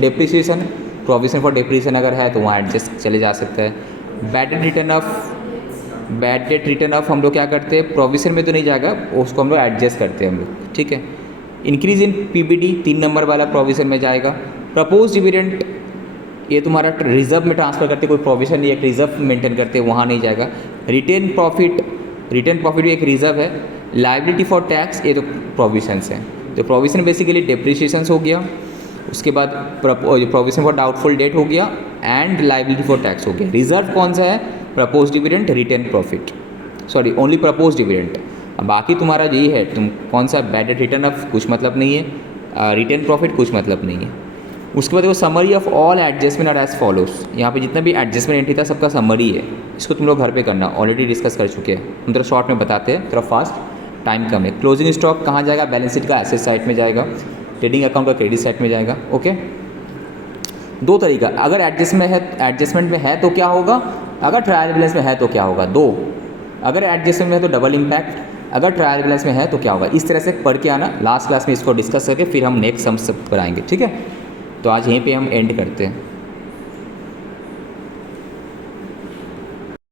डेप्रिसिएशन, प्रोविजन फॉर डेप्रिसिएशन अगर है तो वहाँ एडजस्ट चले जा सकता है। बैड डेट रिटर्न ऑफ हम लोग क्या करते हैं, प्रोविजन में तो नहीं जाएगा, उसको हम लोग एडजस्ट करते हैं हम लोग। ठीक है, इंक्रीज इन पीबीडी 3 नंबर वाला प्रोविजन में जाएगा। प्रपोज डिविडेंड ये तुम्हारा रिजर्व में ट्रांसफर करते, कोई प्रोविजन नहीं, एक रिजर्व मेंटेन करते, वहाँ नहीं जाएगा। रिटेन प्रॉफिट भी एक रिजर्व है। लाइबिलिटी फॉर टैक्स ये तो प्रोविजंस हैं, तो प्रोविजन बेसिकली डेप्रिसिएशन हो गया, उसके बाद प्रोविजन फॉर डाउटफुल डेट हो गया, एंड लाइबिलिटी फॉर टैक्स हो गया। रिजर्व कौन सा है, propose dividend, retain profit, sorry only propose dividend. अब बाकी तुम्हारा यही है, तुम कौन सा बैड डेट रिटर्न ऑफ कुछ मतलब नहीं है, रिटेन प्रॉफिट कुछ मतलब नहीं है। उसके बाद देखो summary of all adjustment are as follows. यहाँ पे जितना भी एडजस्टमेंट एंट्री था सबका समरी है, इसको तुम लोग घर पे करना, ऑलरेडी डिस्कस कर चुके हैं हम। थोड़ा शॉर्ट में बताते हैं, थोड़ा फास्ट, टाइम कम है। क्लोजिंग स्टॉक कहाँ जाएगा, बैलेंस शीट का एसेट साइड में जाएगा, ट्रेडिंग अकाउंट का क्रेडिट साइड में जाएगा। ओके, दो तरीका, अगर एडजस्टमेंट में है तो क्या होगा, अगर ट्रायल बैलेंस में है तो क्या होगा। दो, अगर एडजस्टमेंट में है तो डबल इम्पैक्ट, अगर ट्रायल बैलेंस में है तो क्या होगा। इस तरह से पढ़ के आना, लास्ट क्लास में इसको डिस्कस करके फिर हम नेक्स्ट सम सब कराएंगे। ठीक है, तो आज यहीं पे हम एंड करते हैं।